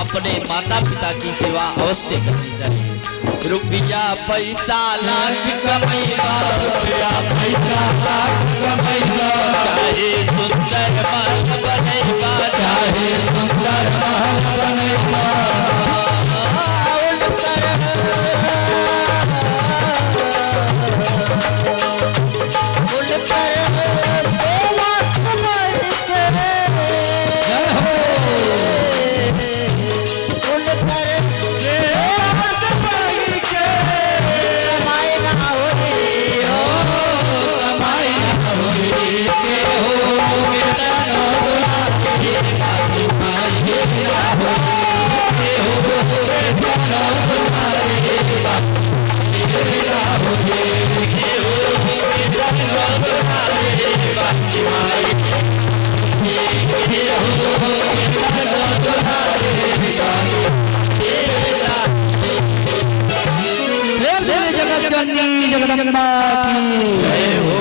अपने माता पिता की सेवा अवश्य करनी चाहिए। रुपया पैसा लाख कमैबा, रुपया पैसा लाख कमैबा, चाहे सुंदर महल बनैबा, चाहे सुंदर महल बनैबा, जगदम्बा की जय हो।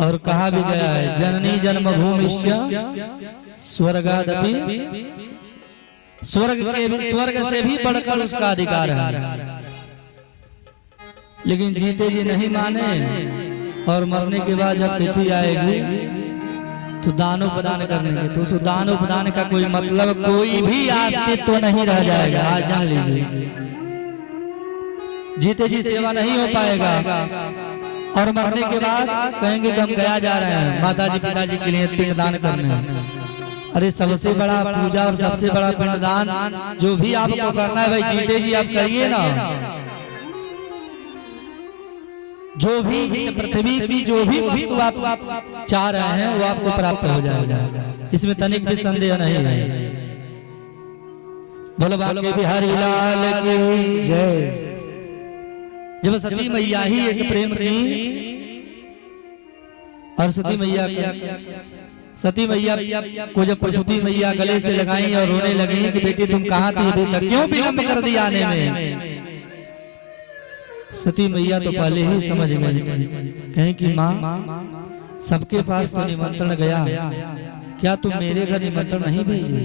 और कहा भी गया है, जननी जन्मभूमिश्च स्वर्गादपि, स्वर्ग से भी बढ़कर उसका अधिकार है। लेकिन जीते जी नहीं माने और मरने के बाद जब तिथि आएगी तो दानोपदान करने के, तो उस दानोपदान का कोई मतलब, कोई भी अस्तित्व नहीं रह जाएगा। आज जान लीजिए, जीते जी सेवा नहीं हो पाएगा और मरने के बाद कहेंगे कि हम गया जा रहे हैं माताजी पिताजी के लिए पिंडदान करने। अरे सबसे बड़ा पूजा और सबसे बड़ा पिंडदान जो भी आपको करना है भाई, जीते जी आप करिए ना। जो भी इस पृथ्वी की जो भी वस्तु आप चाह रहे हैं वो आपको प्राप्त हो जाएगा, इसमें तनिक भी संदेह नहीं है। बोलो बाबा बिहारी लाल की जय। जब सती मैया ही एक प्रेम की और सती मैया को जब प्रसूति मैया गले से लगाई और रोने लगी कि बेटी तुम कहाँ थी अभी तक, क्यों विलंब कर दिया आने में। सती मैया तो पहले ही समझ गई कहीं कि माँ सबके पास तो निमंत्रण गया, क्या तुम मेरे घर निमंत्रण नहीं भेजी।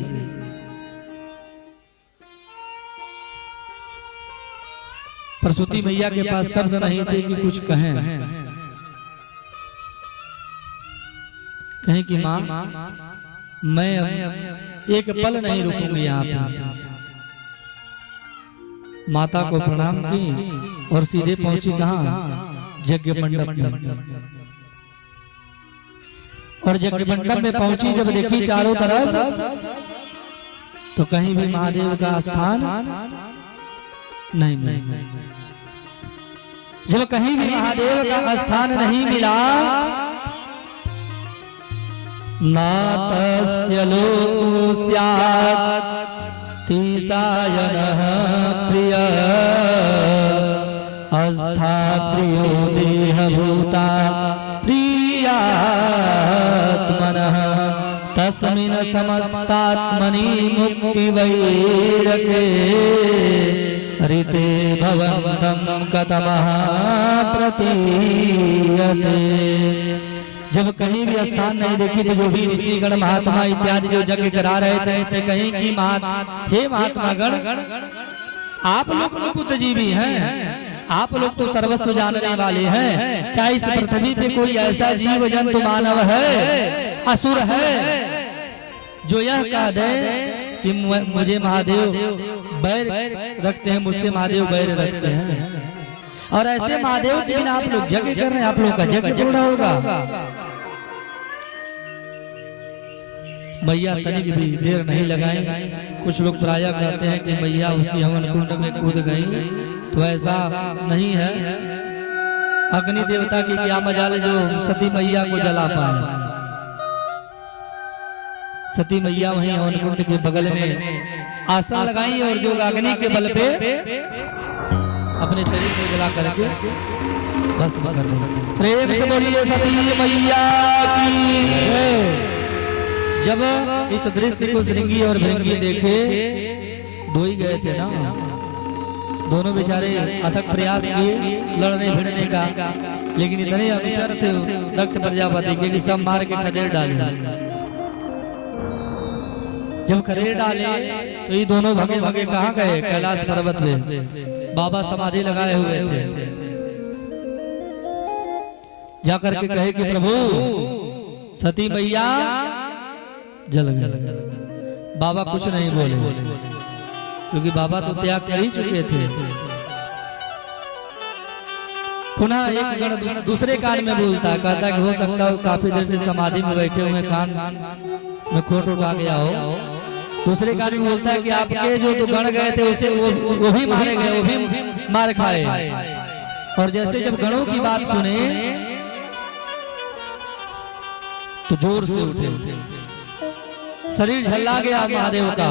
प्रसूति मैया के पास शब्द नहीं थे कि कुछ कहें। कहें कि माँ मैं एक पल नहीं रुकूंगी यहाँ पे। माता को प्रणाम की और सीधे पहुंची कहाँ, यज्ञ मंडप में। और यज्ञ मंडप में पहुंची जब देखी चारों तरफ तो कहीं भी महादेव का स्थान नहीं मिला। जब कहीं भी महादेव का स्थान नहीं मिला, नातस्य लोको स्यात् तिसायनः प्रिय अस्थात्रियो देहभूता प्रियात्मनः तस्मिन् समस्तात्मनि मुक्तिवैरके ऋते भवन्तं कतमः प्रतीयते। जब कहीं भी स्थान नहीं देखी तो जो भी ऋषिगण महात्मा इत्यादि जो यज्ञ करा रहे थे उनसे कहीं कि हे महात्मा गण, आप लोग तो बुद्धिजीवी हैं, आप लोग तो सर्वस्व जानने वाले हैं। क्या इस पृथ्वी पे कोई ऐसा जीव जंतु मानव है, असुर है, जो यह कह दे कि मुझे महादेव बैर रखते हैं, मुझसे महादेव बैर रखते हैं। और ऐसे महादेव के बिना आप लोग यज्ञ कर रहे हैं, आप लोग का यज्ञ पूर्ण होगा। मैया तनिक भी देर नहीं लगाई। कुछ लोग प्राय कहते हैं कि मैया उसी हवन कुंड में कूद गई, तो ऐसा नहीं है। अग्नि देवता की क्या मजाल जो सती मैया को जला पाए। सती मैया वहीं हवन कुंड के बगल में आसन लगाई और जो अग्नि के बल पे अपने शरीर को जला करके बस कर दो। प्रेम से बोलिए सती मैया की जय। जब इस दृश्य को श्रृंगी और भृंगी देखे, दो ही गए थे ना, दोनों बेचारे अथक प्रयास किए लड़ने भिड़ने का, लेकिन इतने अनुचर थे दक्ष प्रजापति के कि सब मार के खदेड़ डाले। जब खदेड़ डाले तो ये दोनों भगे भगे कहाँ गए, कैलाश पर्वत में बाबा समाधि लगाए हुए थे। जाकर के कहे कि प्रभु सती मैया जल गए। बाबा कुछ नहीं बोले, क्योंकि बाबा तो त्याग कर ही चुके थे। पुनः एक गण दूसरे कान में बोलता है, कहता कि हो सकता है काफी देर से समाधि में बैठे हुए कान में खोट उठा गया हो। दूसरे कान में बोलता है कि आपके जो तो गण गए थे उसे वो भी मारे गए, वो भी मार खाए। और जैसे जब गणों की बात सुने तो जोर से उठे, शरीर झल्ला गया महादेव का,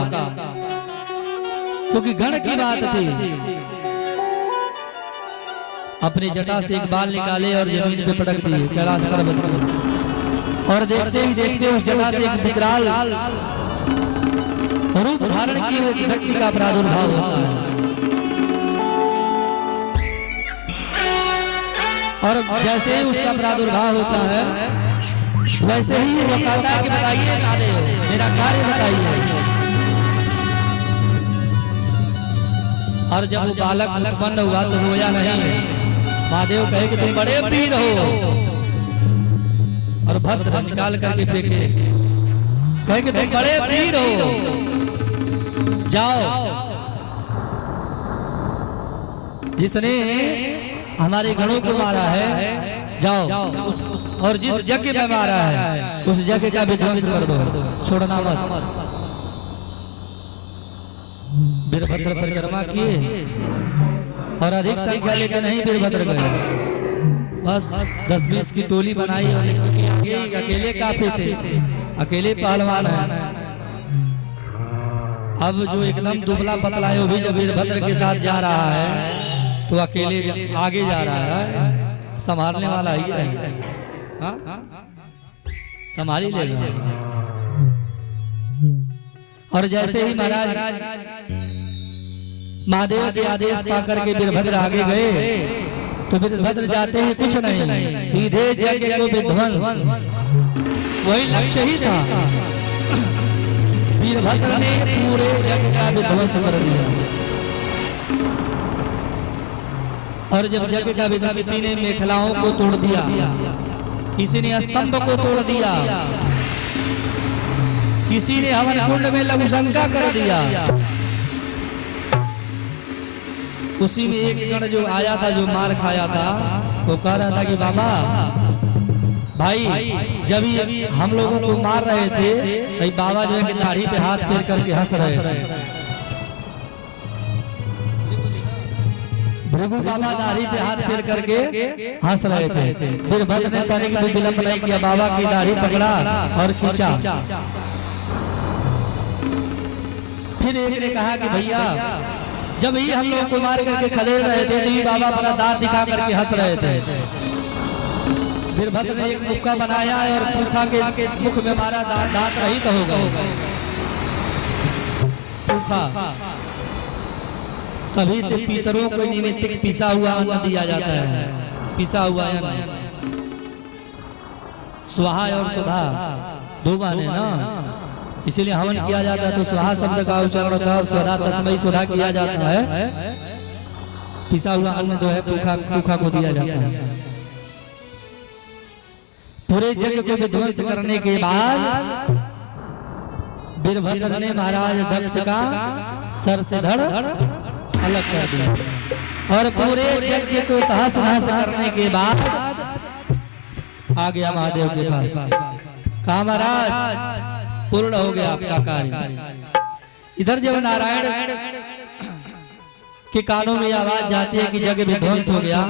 क्योंकि गण की बात थी। अपनी जटा से एक बाल निकाले और जमीन पे पटक दिए कैलाश पर्वत पर। और देखते ही देखते उस जटा से एक विकराल रूप धारण किए हुए व्यक्ति का प्रादुर्भाव होता है। और जैसे ही उसका प्रादुर्भाव होता है वैसे ही वो कहता है कि बताइए महादेव, मेरा कार्य बताइए। और जब वो बालक उत्पन्न हुआ तो रोया नहीं। महादेव कहे कि तुम बड़े वीर हो, और भद्र निकाल करके फेंके, कहे कि तुम बड़े वीर हो, जाओ जिसने हमारे गणों को मारा है जाओ, और जिस यज्ञ में मारा है उस यज्ञ का विध्वंस कर दो, छोड़ना मत। वीरभद्र परिक्रमा किए और अधिक संख्या लेकर नहीं वीरभद्र गए, बस 10-20 की टोली बनाई और अकेले काफी थे, अकेले पहलवान है। अब जो एकदम दुबला पतला है वो भी जब वीरभद्र के साथ जा रहा है तो अकेले आगे जा रहा है, संभालने वाला ही है। हाँ? संभाली लेगा। और जैसे ही महाराज महादेव के आदेश पाकर के वीरभद्र आगे गए तो वीरभद्र जाते हैं कुछ नहीं, सीधे यज्ञ को विध्वंस, वही लक्ष्य ही था। वीरभद्र ने पूरे यज्ञ का विध्वंस कर दिया। और जब यज्ञ का विध्वंस, किसी ने मेखलाओं को तोड़ दिया, किसी ने स्तंभ को तोड़ दिया, किसी ने हवन कुंड में लघुशंका कर दिया। उसी में एक गण जो आया था, जो मार खाया था, वो कह रहा था कि बाबा भाई जब ये हम लोगों को मार रहे थे, भाई बाबा जो है कि दाढ़ी पे हाथ फेर करके हंस रहे थे। भृगु बाबा दाढ़ी पे हाथ फेर करके हंस रहे थे। वीरभद्र ने तनिक भी विलंब नहीं किया, बाबा की दाढ़ी पकड़ा और खींचा। फिर एक ने कहा कि भैया जब ही हम लोग को मार करके खदेड़ रहे थे, तो ये बाबा अपना दांत दिखा करके हंस रहे थे। वीरभद्र ने एक मुक्का बनाया और पूखा के मुख में मारा, दांत रहित होगा। पूखा कभी से पितरों को निमित्त पिसा हुआ अन्न दिया जाता है, पिसा हुआ अन्न। स्वाहा और सुधा दो बाने ना, इसीलिए हवन किया जाता है तो स्वाहा शब्द का उच्चारण होता है और स्वधा तस्मै सुधा किया जाता है। पिसा हुआ अन्न जो है पूखा को दिया जाता है। पूरे यज्ञ को विध्वंस करने के बाद वीरभद्र ने महाराज दक्ष का सर से धड़ अलग कर दिया और पूरे यज्ञ को तहस नहस करने के बाद आ गया महादेव के पास। कहा महाराज पूर्ण हो गया आपका कार्य। इधर जब नारायण के कानों में आवाज जाती है कि यज्ञ विध्वंस हो गया,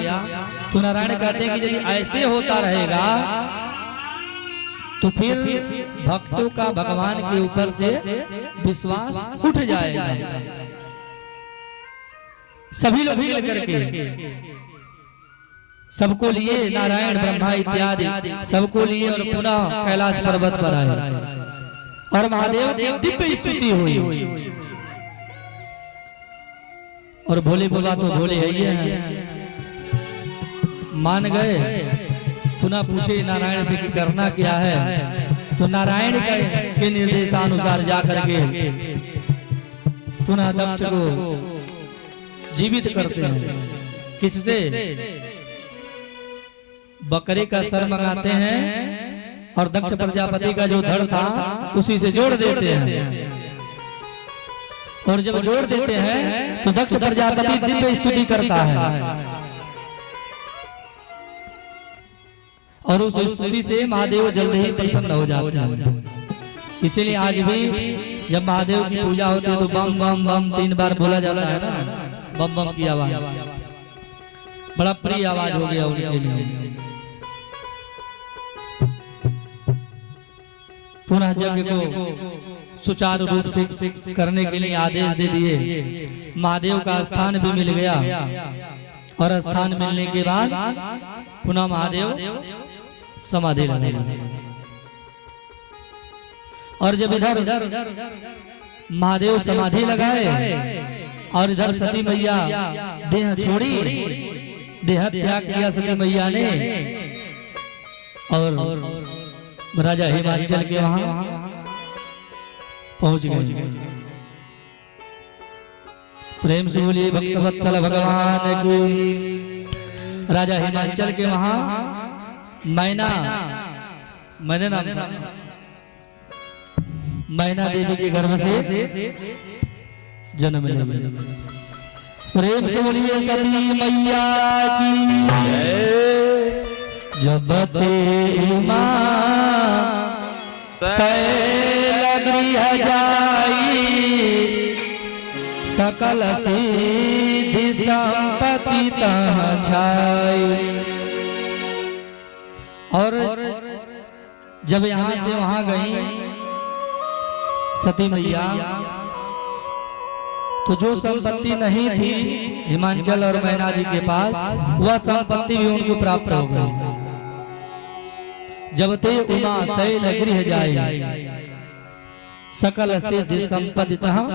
तो नारायण कहते हैं कि यदि ऐसे होता रहेगा तो फिर भक्तों का भगवान के ऊपर से विश्वास उठ जाएगा। सभी लोग मिल करके सबको लिए नारायण ब्रह्मा इत्यादि सबको लिए और पुनः कैलाश पर्वत पर आए और महादेव की दिव्य स्तुति हुई। और भोले बाबा तो भोले है ही हैं, मान गए। पुनः पूछे नारायण से कि करना क्या है, तो नारायण के निर्देशानुसार जाकर के पुनः दक्ष को जीवित करते हैं। किससे? बकरे का सर मंगाते हैं और दक्ष प्रजापति का जो धड़ था उसी से जोड़ देते हैं। और जब जोड़ देते हैं तो दक्ष प्रजापति दिव्य स्तुति करता है और उस स्तुति से महादेव जल्द ही प्रसन्न हो जाते हैं। इसीलिए आज भी जब महादेव की पूजा होती है तो बम बम बम 3 बार बोला जाता है ना, बम बम की आवाज बड़ा प्रिय आवाज हो गया उनके लिए। पुनः यज्ञ को सुचारू रूप से करने के लिए आदेश दे दिए। महादेव का स्थान भी मिल गया और स्थान मिलने के बाद पुनः महादेव समाधि लगे। और जब इधर महादेव समाधि लगाए और इधर सती मैया देह छोड़ी, देह त्याग किया सती मैया ने और राजा हिमाचल के वहां पहुंच गए। प्रेम से बोलिए भक्तवत्सल भगवान की। राजा हिमाचल के वहां मैना नाम था, मैना देवी के गर्भ से जन्म लिया। प्रेम से बोलिए सती मैया की। जब ते उमा शैल गृह जाई, सकल सिद्धि संपत्ति तह छाई। और जब यहाँ से वहां गई सती मैया, तो जो संपत्ति नहीं थी हिमाचल और मैना जी के पास, वह संपत्ति भी उनको प्राप्त हो गई। जब ते उमा शैल गृह जाई, सकल सिद्धि संपत्ति तहाँ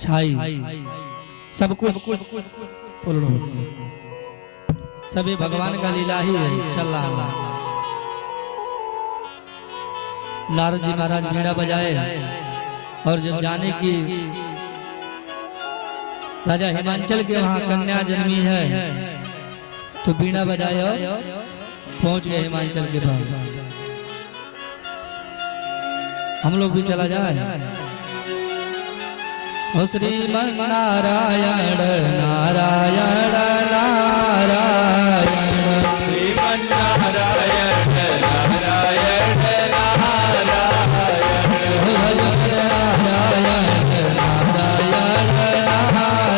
छाई। सब कुछ पूर्ण हो गया। सभी भगवान का लीला ही है, चल रहा। नारद जी महाराज बीड़ा बजाए और जब जाने की राजा हिमांचल के वहां कन्या जन्मी है तो बीड़ा बजाए और पहुंच गए हिमांचल के पास। हम लोग भी चला जाए। ओ श्रीमन नारायण नारायण नारायण, श्रीमन नारायण नारायण नारायण, नारायण नारायण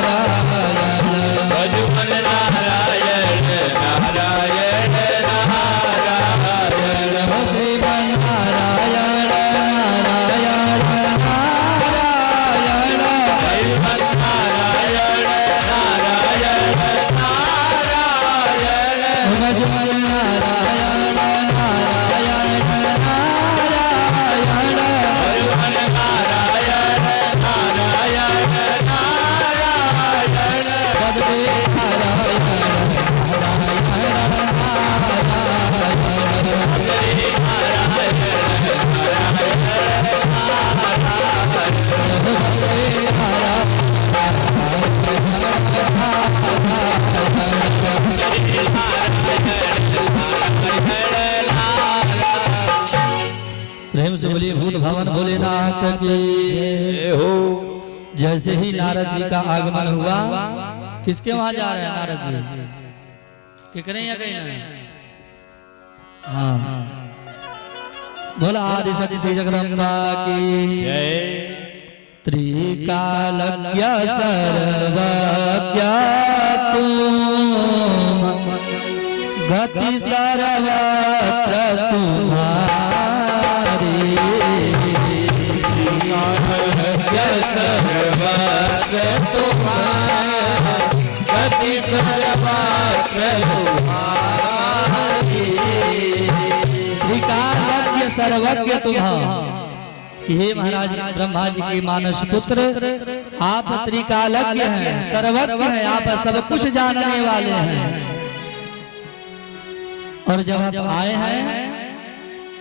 नारायण, भजमन नारायण नारायण नारायण, ओ श्रीमन नारायण नारायण नारायण, भजमन नारायण नारायण नारायण, भजमन नारायण नारायण नारायण, भजमन नारायण नारायण नारायण, भजते प्रेम से बोलिए भूत भवन भोलेनाथ की। हो जैसे ही नारद जी का आगमन हुआ, किसके वहां जा रहे हैं नारद जी? किकरे या कहीं नहीं? हाँ, बोला आदि शक्ति जगदम्बा की। जय त्रिकालज्ञ सर्वज्ञ तुम, गति सर्वत्र तुम्हारी, सर्वत्र तुम्हारी, गति सर्वत्र तुम्हारी, त्रिकालज्ञ सर्वज्ञ तुम्हारा। कि हे महाराज ब्रह्मा जी के मानस पुत्र, आप त्रिकालज्ञ हैं, सर्वज्ञ हैं, आप सब कुछ जानने वाले हैं। और जब आप आए हैं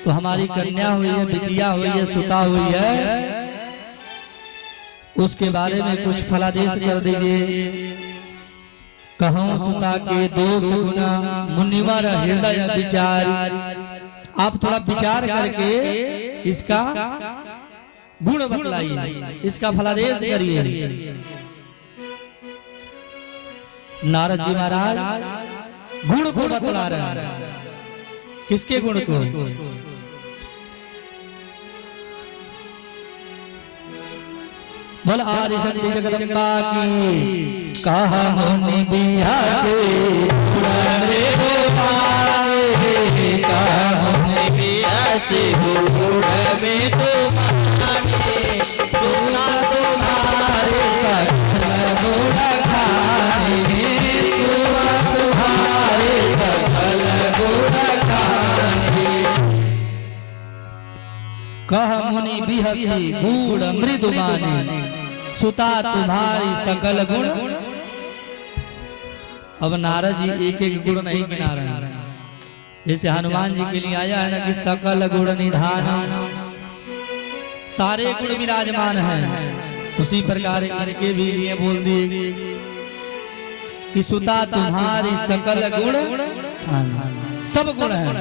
तो हमारी कन्या हुई है, बिटिया हुई है, सुता हुई है, उसके बारे में कुछ फलादेश कर दीजिए। कहूं सुता के दोष गुना मुनिवर हृदय विचार। आप थोड़ा विचार करके इसका गुण बतलाइए, इसका फलादेश करिए। नारद जी महाराज गुण को बतला रहे हैं। किसके गुण को? बोल आदि शक्ति जगदम्बा की। कहा मुनि बिहासे रे हो पाए, कहा मुनि बिहासे गुण में तुम्हारे, सुना तुम्हारे सकल गुण खाने, सुना तुम्हारे सकल गुण खाने। कह मुनि बिहसी गूढ़ मृदु माने, सुता तुम्हारी सकल गुण। अब नारद जी एक एक गुण नहीं गिना रहे हैं। जैसे हनुमान जी के लिए आया है ना कि सकल गुण निधान, सारे गुण विराजमान हैं, उसी प्रकार इनके भी लिए बोल दिए कि सुता तुम्हारी सकल गुण, सब गुण है।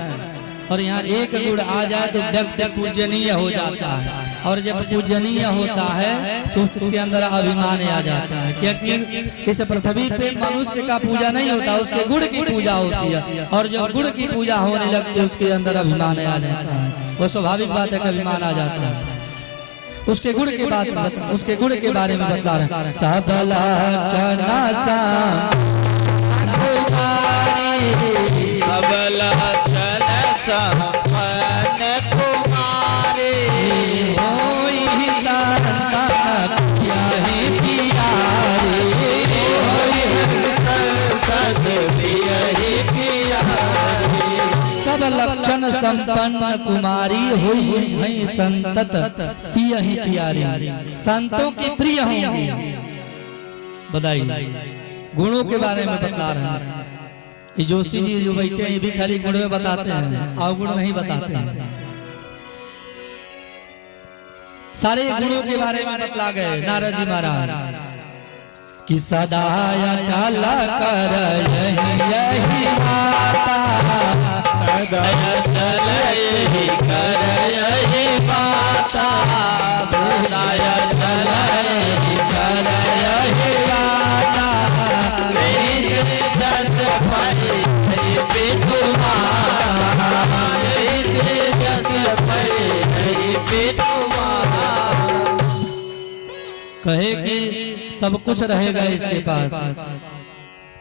और यहाँ एक गुण आ जाए तो व्यक्ति पूजनीय हो जाता है, और जब पूजनीय होता है तो उसके अंदर अभिमान आ जाता है। क्योंकि इस पृथ्वी पे मनुष्य का पूजा नहीं होता, उसके गुण की पूजा होती है, और जब गुण की पूजा होने लगती है उसके अंदर अभिमान आ जाता है। वो स्वाभाविक बात है कि अभिमान आ जाता है। उसके गुण के बात, उसके गुण के बारे में बता रहे हैं। सबला चना सबला चल सहमन तुम्हारे, होई संतन प्यारे प्यारे, होई संत प्रिय प्यारे, सब लक्षण लक्षण संपन्न कुमारी हुई है संतत पियहि प्यारी, संतों के प्रिय होंगी। बताइए, गुणों के बारे में बता रहे हैं। ये जोशी जी जो बैठे हैं ये भी खाली गुण में बताते हैं, अवगुण नहीं बताते हैं। सारे गुणों के बारे में बतला गए नारद जी महाराज कि सदाया चाला कर यही माता, सदाया चल यही कर यही माता, सदाया चल यही कर यही माता, दस पै पे तुम्हारा, दस पै पे कहे कि सब कुछ रहेगा इसके पास,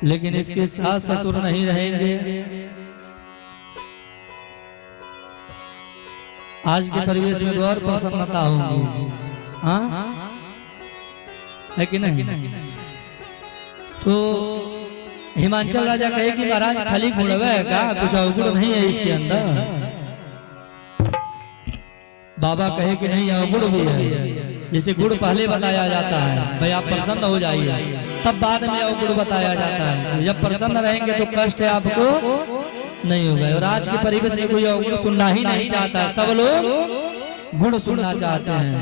लेकिन इसके सास ससुर नहीं रहेंगे। आज के परिवेश में और प्रसन्नता होगी, हाँ है कि नहीं? तो हिमांचल राजा कहे कि महाराज खाली गुणवे है का, कुछ अवगुण नहीं है इसके अंदर। बाबा कहे कि नहीं अवगुण भी है। जैसे गुण पहले बताया जाता है भाई आप प्रसन्न हो जाइए, तब बाद में अवगुण बताया जाता है। जब प्रसन्न रहेंगे तो कष्ट है आपको नहीं होगा। और आज के परिवेश में कोई अवगुण सुनना ही नहीं चाहता, सब लोग गुण सुनना चाहते हैं।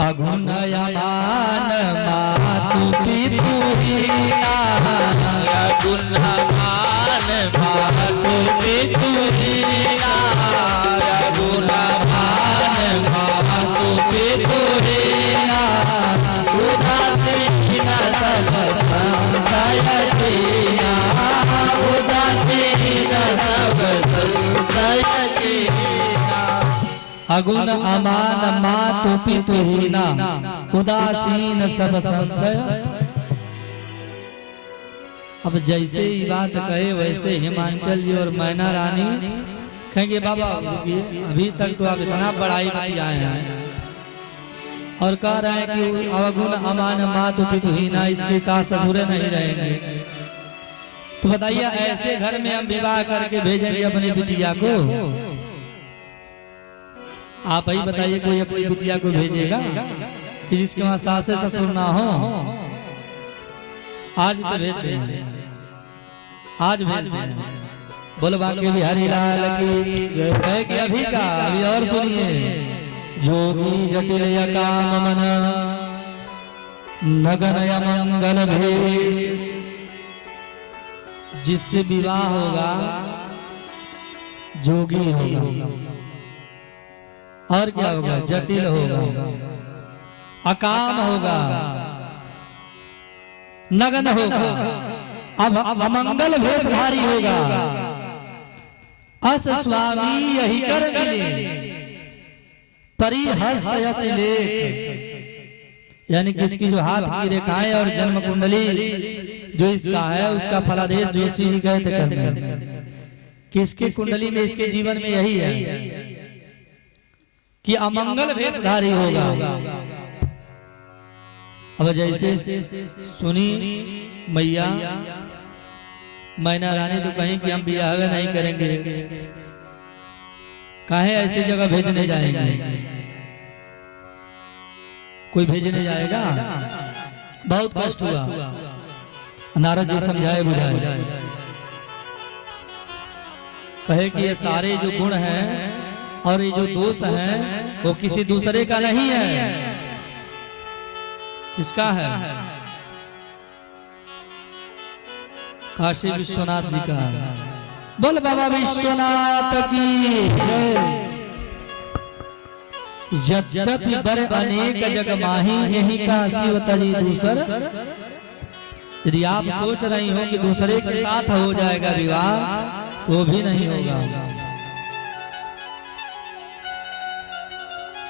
अगुण यमान मातु पितु हीना, अगुण मान मातु पितु हीना, अगुण मान मातु पितु हीना, उदासीन सब संशय कीना, उदासीन सब संशय कीना। अगुण अमान मातु पितु हीना, उदासीन सब संशय। अब जैसे ही बात कहे वैसे हिमांचल जी और मैना रानी कहेंगे बाबा रुकिए, अभी तक तो आप इतना बड़ाई बतियाए हैं और कह रहे हैं कि अवगुण अमान मातु पितु हीना, इसके साथ ससुरे नहीं रहेंगे। तो बताइए ऐसे घर में हम विवाह करके भेजेंगे अपनी बिटिया को? आप ही बताइए कोई अपनी बिटिया को भेजेगा कि जिसके वहां सास ससुर ना हो? आज तो भेज देंगे, आज भेज देंगे। बोलो बांके बिहारी लाल की कहे कि अभी का अभी और सुनिए। जोगी जटिल या काम मन नगन या मंगल भेष, जिससे विवाह होगा जोगी होगा और क्या होगा, जटिल होगा, अकाम होगा, नगन होगा, अब अमंगल भेषधारी होगा। अस स्वामी यही कर मिले परिहस्त यस लेख, यानी कि इसकी जो हाथ की रेखाएं और जन्म कुंडली जो इसका है उसका फलादेश जोशी जी कहते करने कि इसकी कुंडली में इसके जीवन में यही है कि अमंगल भेषधारी होगा। अब जैसे सुनी मैया मैना रानी तो कहीं कि हम ब्याह नहीं करेंगे, काहे ऐसी जगह भेजने जाएंगे? कोई भेजने जाएगा? बहुत कष्ट हुआ। नारद जी समझाए बुझाए, कहे कि ये सारे जो गुण हैं और ये जो दोष हैं वो किसी दूसरे का नहीं है। किसका है? काशी विश्वनाथ जी का। बोल बाबा विश्वनाथ की। यद्यपि बर अनेक जग माही यही का शिव तजी दूसर। यदि आप सोच रही हो कि दूसरे के साथ हो जाएगा विवाह तो भी नहीं होगा।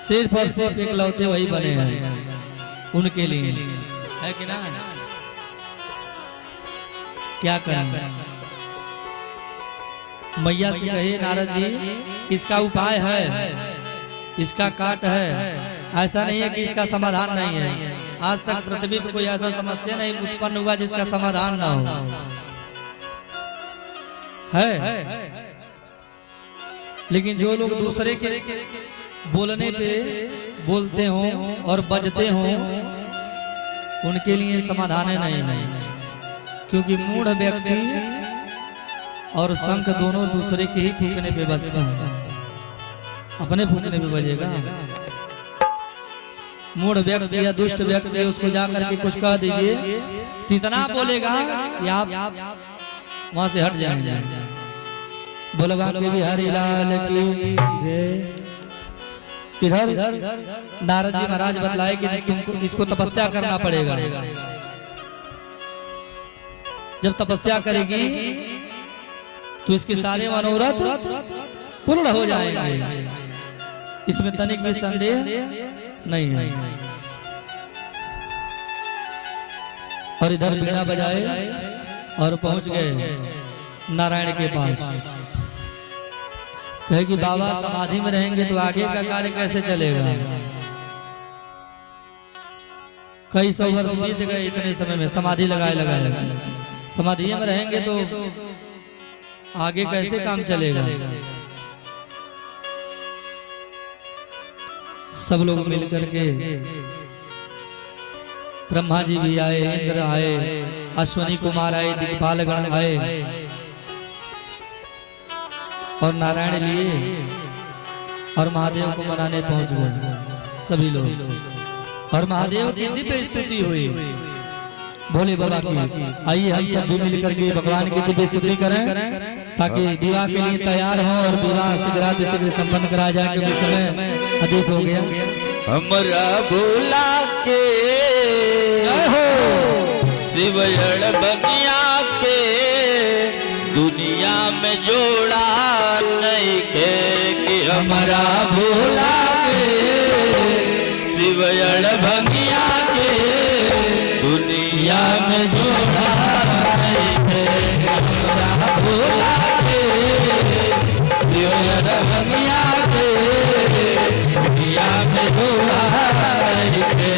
सिर्फ और सिर्फ इकलौते वही बने हैं उनके लिए, है कि ना? क्या करेंगे? मैया से कहे नारद जी इसका उपाय है, इसका काट है। ऐसा नहीं है कि इसका समाधान नहीं है। आज तक पृथ्वी पर कोई ऐसा समस्या नहीं उत्पन्न हुआ जिसका समाधान ना हो। है लेकिन जो लोग दूसरे के बोलने पे बोलते हों और बजते हों उनके लिए समाधान नहीं है, क्योंकि मूढ़ व्यक्ति और शंख दोनों दूसरे के ही फूकने पे बजता है, अपने फूकने पे बजेगा। मूढ़ व्यक्ति या दुष्ट व्यक्ति उसको जाकर के कुछ कह दीजिए तो इतना बोलेगा कि आप वहां से हट जाएंगे। बोलवा के बिहारी लाल की जय। इधर नारद जी महाराज बतलाए कि तुमको इसको तपस्या करना पड़ेगा। जब तपस्या करेगी तो इसके सारे मनोरथ पूर्ण हो जाएंगे, इसमें तनिक भी संदेह नहीं है। और इधर बीड़ा बजाए और पहुंच गए नारायण के पास। कहे कि बाबा समाधि में रहेंगे तो आगे का कार्य कैसे चलेगा? कई सौ वर्ष बीत गए, इतने समय में समाधि लगाए समाधि में रहेंगे तो आगे कैसे काम चलेगा? सब लोग मिलकर के, ब्रह्मा जी भी आए, इंद्र आए, अश्वनी कुमार आए, दिक्पाल गण आए और नारायण लिए और महादेव को मनाने पहुंच गए सभी लोग। और महादेव की दिव्य स्तुति हुई भोले बाबा की। आइए हम सब भी मिलकर के भगवान की दिव्य स्तुति करें ताकि विवाह के लिए तैयार हो और विवाह शीघ्र संपन्न कराया जाए, क्योंकि समय अधिक हो गया। हमरा भोला के शिवयण बनिया के दुनिया में जोड़ा नहीं के कि हमारा भोला के शिवयण बनिया के दुनिया में जोड़ा नहीं के हमारा भोला के शिवयण बनिया के दुनिया में जोड़ा नहीं के।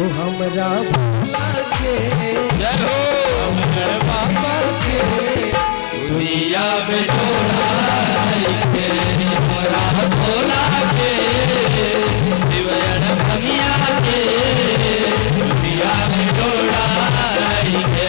ओ हमरा भोला के जय हो हमर बाबा के दुनिया में जोड़ा नहीं के हमरा भोला के शिवयन भंगिया के दुनिया में जोड़ा नहीं के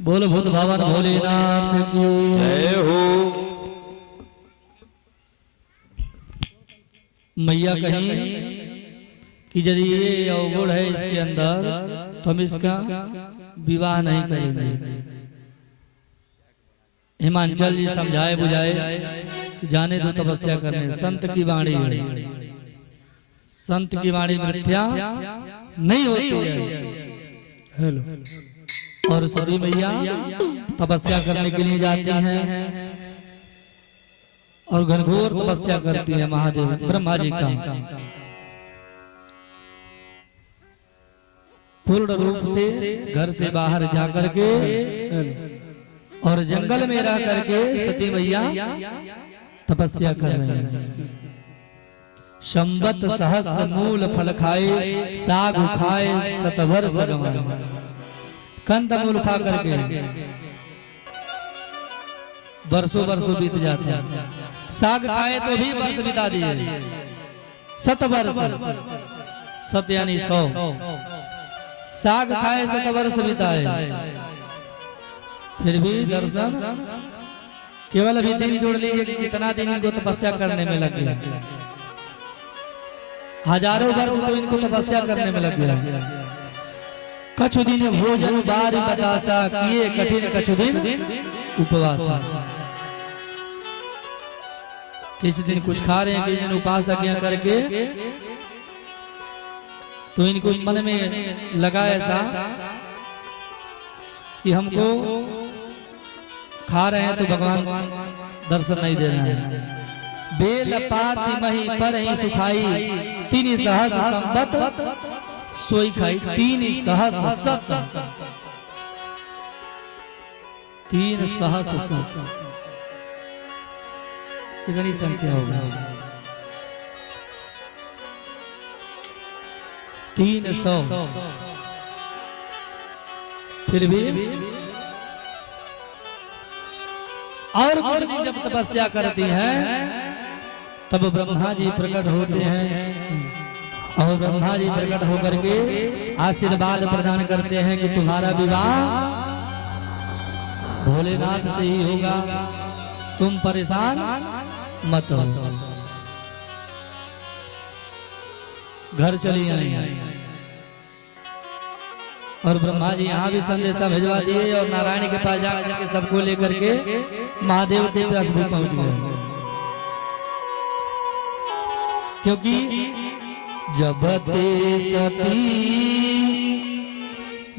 बोल भूत भवन भोलेनाथ की जय हो मैया कहीं कि यदि ये अवगुण है इसके अंदर तो हम इसका विवाह नहीं करेंगे। हिमांचल जी समझाए बुझाए कि जाने दो तपस्या करने, संत की वाणी है, संत की वाणी मिथ्या नहीं होती है। हेलो और सती मैया तपस्या करने के लिए जाती हैं और घनघोर तपस्या करती है महादेव ब्रह्मा जी का। पूर्ण रूप से घर से बाहर जाकर के और जंगल में रह करके सती मैया तपस्या कर रहे हैं। संबत सहस्र मूल फल खाए, साग खाए, शतवर्ष गवाए। कंद मूल खा करके वर्षों वर्षों बीत जाते हैं। साग खाए तो भी वर्ष बिता दिए, शतवर्ष, सत यानी 100, साग खाए शतवर्ष बिताए, फिर भी दर्शन केवल अभी दिन जोड़ लीजिए कि कितना दिन इनको तपस्या करने में लग गया। हजारों वर्ष तो इनको तपस्या करने में लग गया। कछु दिन भोजन बारी बतासा किए कठिन कछु दिन उपवासा। किसी दिन कुछ खा रहे हैं, किसी दिन उपास आज्ञा करके, तो इनको मन में लगा ऐसा कि हमको खा रहे हैं तो भगवान दर्शन नहीं दे रहे हैं। बेल पाती मही पर ही सुखाई, 3 सहस्र संबत सोई खाई। 3 सहस्र सत, 3 सहस्र सत कितनी संख्या होगी? 300। फिर भी और कुछ दिन जब तपस्या करती हैं तब ब्रह्मा जी प्रकट होते हैं और ब्रह्मा जी प्रकट होकर के आशीर्वाद प्रदान करते हैं कि तुम्हारा विवाह भोलेनाथ से ही होगा, तुम परेशान मत हो। घर चली आई और ब्रह्मा जी यहाँ भी संदेशा भिजवा दिए और नारायण के पास जाकर के सबको लेकर के महादेव के पास भी पहुंच गए। क्योंकि जब ते सती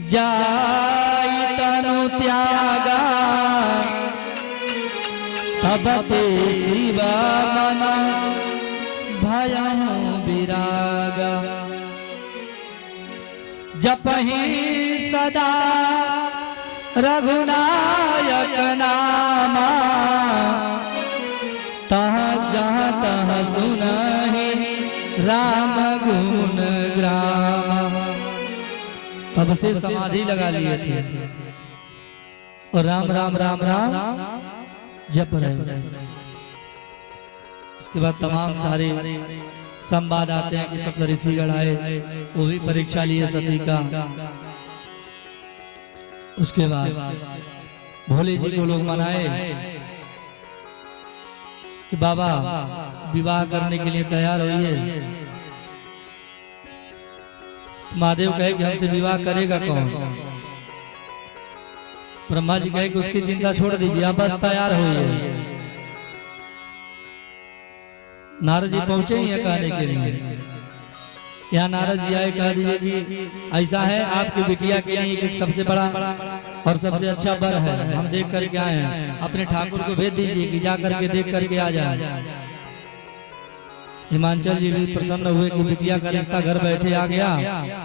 जाई तनु त्यागा, तब ते शिव मन भयं विरागा। जपहि सदा रघुनायक नामा, तह जहाँ तह सुनहि राम गुण ग्राम। तब से समाधि लगा लिए थे और राम राम राम राम जप रहे। उसके बाद तमाम सारे संवाद आते हैं कि सप्तऋषिगण आए, वो भी परीक्षा लिए सती का। उसके बाद भोले जी को लोग मनाए कि बाबा विवाह करने के लिए तैयार होइए। महादेव कहे कि हमसे विवाह करेगा कौन? ब्रह्मा जी कहे कि उसकी चिंता छोड़ दीजिए, आप बस तैयार होइए। नारद जी पहुंचे ही हैं कहने के लिए। यहाँ नारद जी आए, कह दीजिए कि ऐसा है आपकी बिटिया के लिए एक सबसे बड़ा और सबसे अच्छा वर है, हम देख करके आए हैं, अपने ठाकुर को भेज दीजिए कि जा करके देख करके आ जाए। हिमांचल जी भी प्रसन्न हुए कि बिटिया का रिश्ता घर बैठे आ गया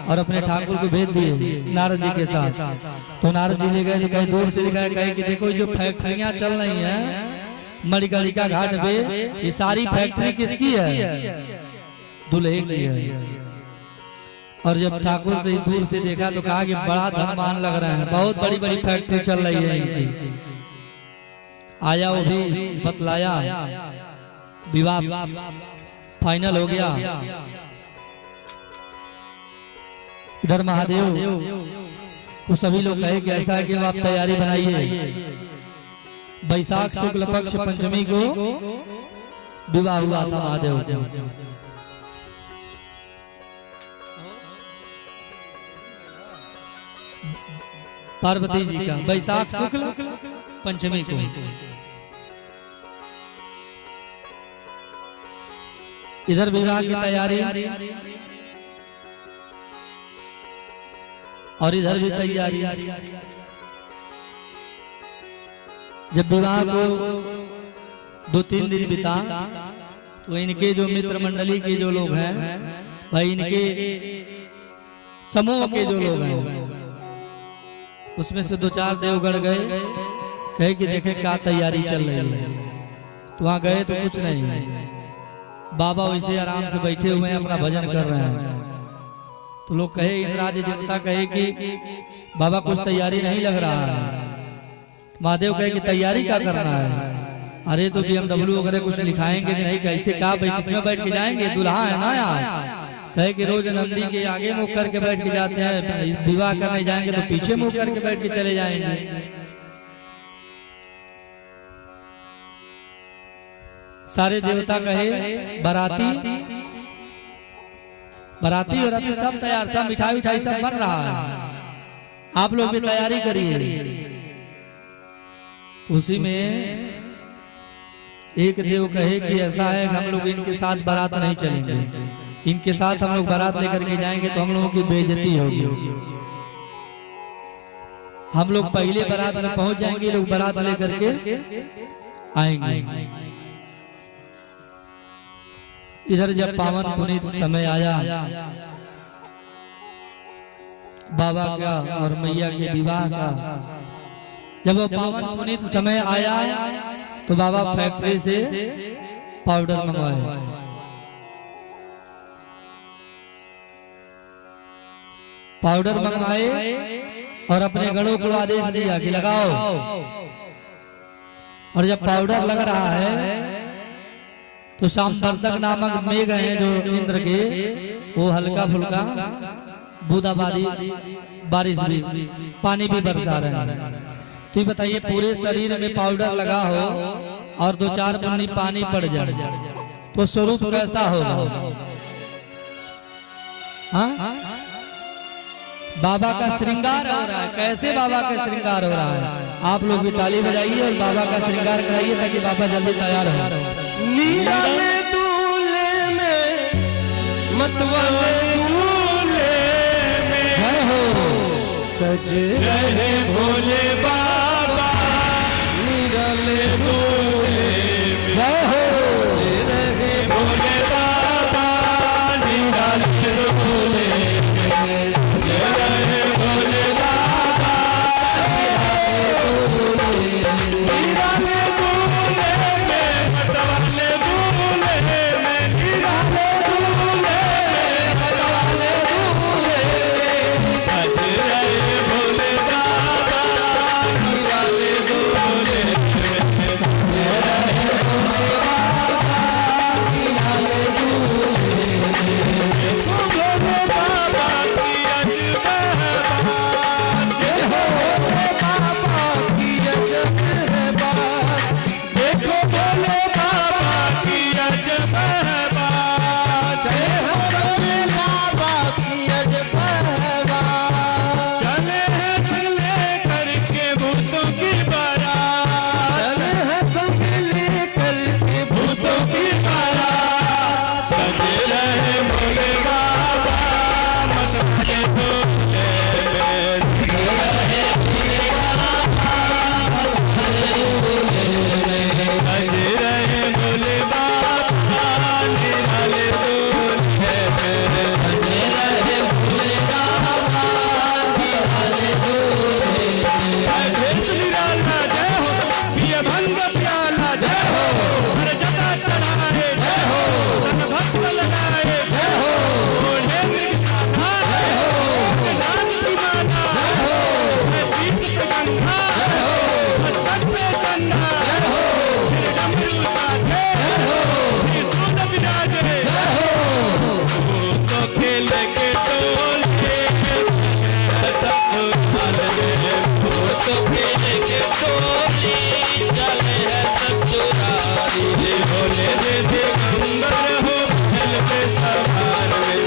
और अपने ठाकुर को भेज दिए नारद जी के साथ। तो नारद जी ले गए, कहीं दूर से दिखाए, कहे कि देखो जो फैक्ट्रियां चल रही हैं मणिकर्णिका घाट पे, ये सारी फैक्ट्री किसकी है? दूल्हे की है। और जब ठाकुर ने दूर से देखा तो कहा कि बड़ा धनवान लग रहे हैं, बहुत बड़ी बड़ी फैक्ट्री चल रही है इनकी। आया, वो भी बतलाया, विवाह फाइनल हो गया। इधर महादेव को सभी लोग कहे कि ऐसा है कि आप तैयारी बनाइए, वैशाख शुक्ल पक्ष पंचमी को विवाह हुआ था महादेव को। पार्वती जी का वैशाख शुक्ल पंचमी को। इधर विवाह की तैयारी और इधर भी तैयारी। जब विवाह को 2-3 दिन बिता तो इनके जो मित्र मंडली के जो लोग हैं भाई, इनके समूह के जो लोग हैं उसमें से 2-4 देवगढ़ गए, कहे कि देखे क्या तैयारी चल रही है। तो वहां गए तो कुछ नहीं, बाबा वैसे आराम से बैठे हुए हैं, अपना भजन कर रहे हैं। तो लोग कहे, इंद्रादि देवता कहे कि बाबा कुछ तैयारी नहीं लग रहा है। महादेव कहे कि तैयारी क्या करना है? अरे तो BMW वगैरह कुछ लिखाएंगे कि नहीं, कैसे क्या किसमें बैठ के जाएंगे? दुल्हा है ना यार। कहे कि रोज नंदी के आगे मुंह करके बैठ के जाते हैं, विवाह करने जाएंगे तो पीछे मुंह करके बैठ के चले जाएंगे। सारे देवता कहे, बाराती और अति सब तैयार, सब मिठाई उठाई सब बन रहा है, आप लोग भी तैयारी करिए। उसी में एक देव कहे कि ऐसा है कि हम लोग इनके साथ बारात नहीं चलेंगे, इनके साथ हम लोग बारात लेकर के जाएंगे तो हम लोगों की बेइज्जती होगी। हम लोग पहले बारात में पहुंच जाएंगे, लोग बारात लेकर के आएंगे। इधर जब पावन पुनीत समय आया बाबा का और मैया के विवाह का, जब वो पावन पुनीत समय आया तो बाबा फैक्ट्री से पाउडर मंगवाए। पाउडर मंगवाए और अपने गणों को आदेश दिया कि लगाओ। और जब पाउडर लग रहा है तो सांवर्तक नामक मेघ हैं जो इंद्र के, वो हल्का फुल्का बूंदाबांदी बारिश भी, पानी भी बरसा रहे हैं। तो ये बताइए, पूरे शरीर में पाउडर लगा हो और 2-4 बूंदी पानी पड़ जाए तो स्वरूप कैसा होगा? हाँ, बाबा का श्रृंगार हो रहा है। कैसे बाबा का श्रृंगार हो रहा है? आप लोग भी ताली बजाइए और बाबा का श्रृंगार कराइए ताकि बाबा जल्दी तैयार हो। मीरा ने दूल्हे में, मतवाले दूल्हे में जय हो, सज रहे भोले बाबा। मीरा ने दूल्हे में, जय हो, रहे भोले बाबा। मीरा ने दूल्हे में, रहे भोले बाबा। मीरा ने दूल्हे में, मतवाले दूल्हे में। मीरा ने दूल्हे में, मतवाले दूल्हे में। सज रहे भोले बाबा। भोले रे दिगंबर हो बैल पे सवार वे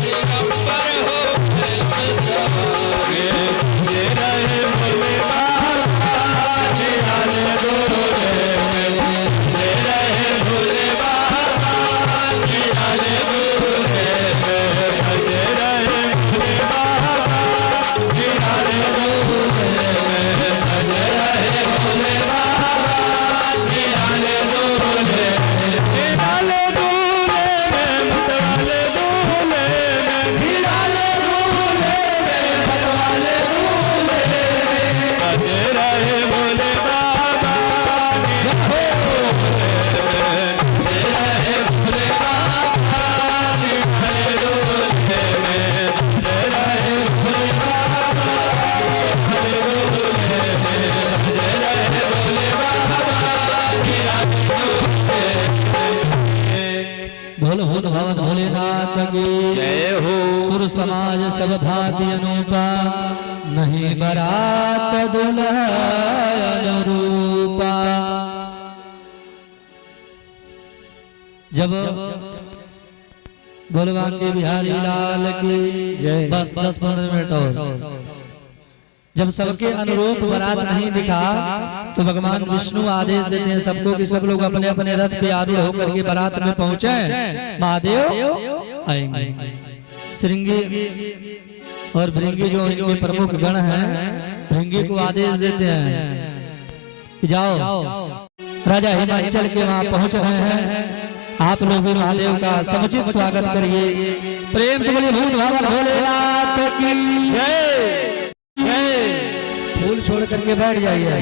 दिगंबर हो बैल पे सवार ये रहे भोले बाबा निराले डोले ये रहे भोले बाबा निराले डोले भजे रहे भोले बाबा निराले डोले भजे रहे भोले बाबा निराले डोले निराले डोले मतवाले डोले निराले डोले मतवाले डोले भजे रहे भोले बाबा निराले भजे रहे भोले बाबा निराले डोले भजे रहे भोले बाबा निराले डोले भजे रहे भोले बाबा निराले बोल भूत भवन भोलेनाथ की जय हो। सुर समाज सब भांति अनूपा नहीं बरात दुल्हन रूपा। जब बोलवा के बिहारी लाल की जय। बस 10-15 मिनट और। जब सबके अनुरूप बारात नहीं दिखा तो भगवान विष्णु आदेश देते हैं सबको कि सब लोग अपने अपने रथ पे आरूढ़ होकर के बारात में पहुंचे। महादेव आएंगे। श्रृंगी और भृंगी जो इनके प्रमुख गण हैं, भृंगी को आदेश देते हैं कि जाओ राजा हिमाचल के वहां पहुंच रहे हैं, आप लोग भी महादेव का समुचित स्वागत करिए। प्रेम से बोलिए भूत भवन भोलेनाथ की जय। फूल छोड़ करके बैठ जाइए।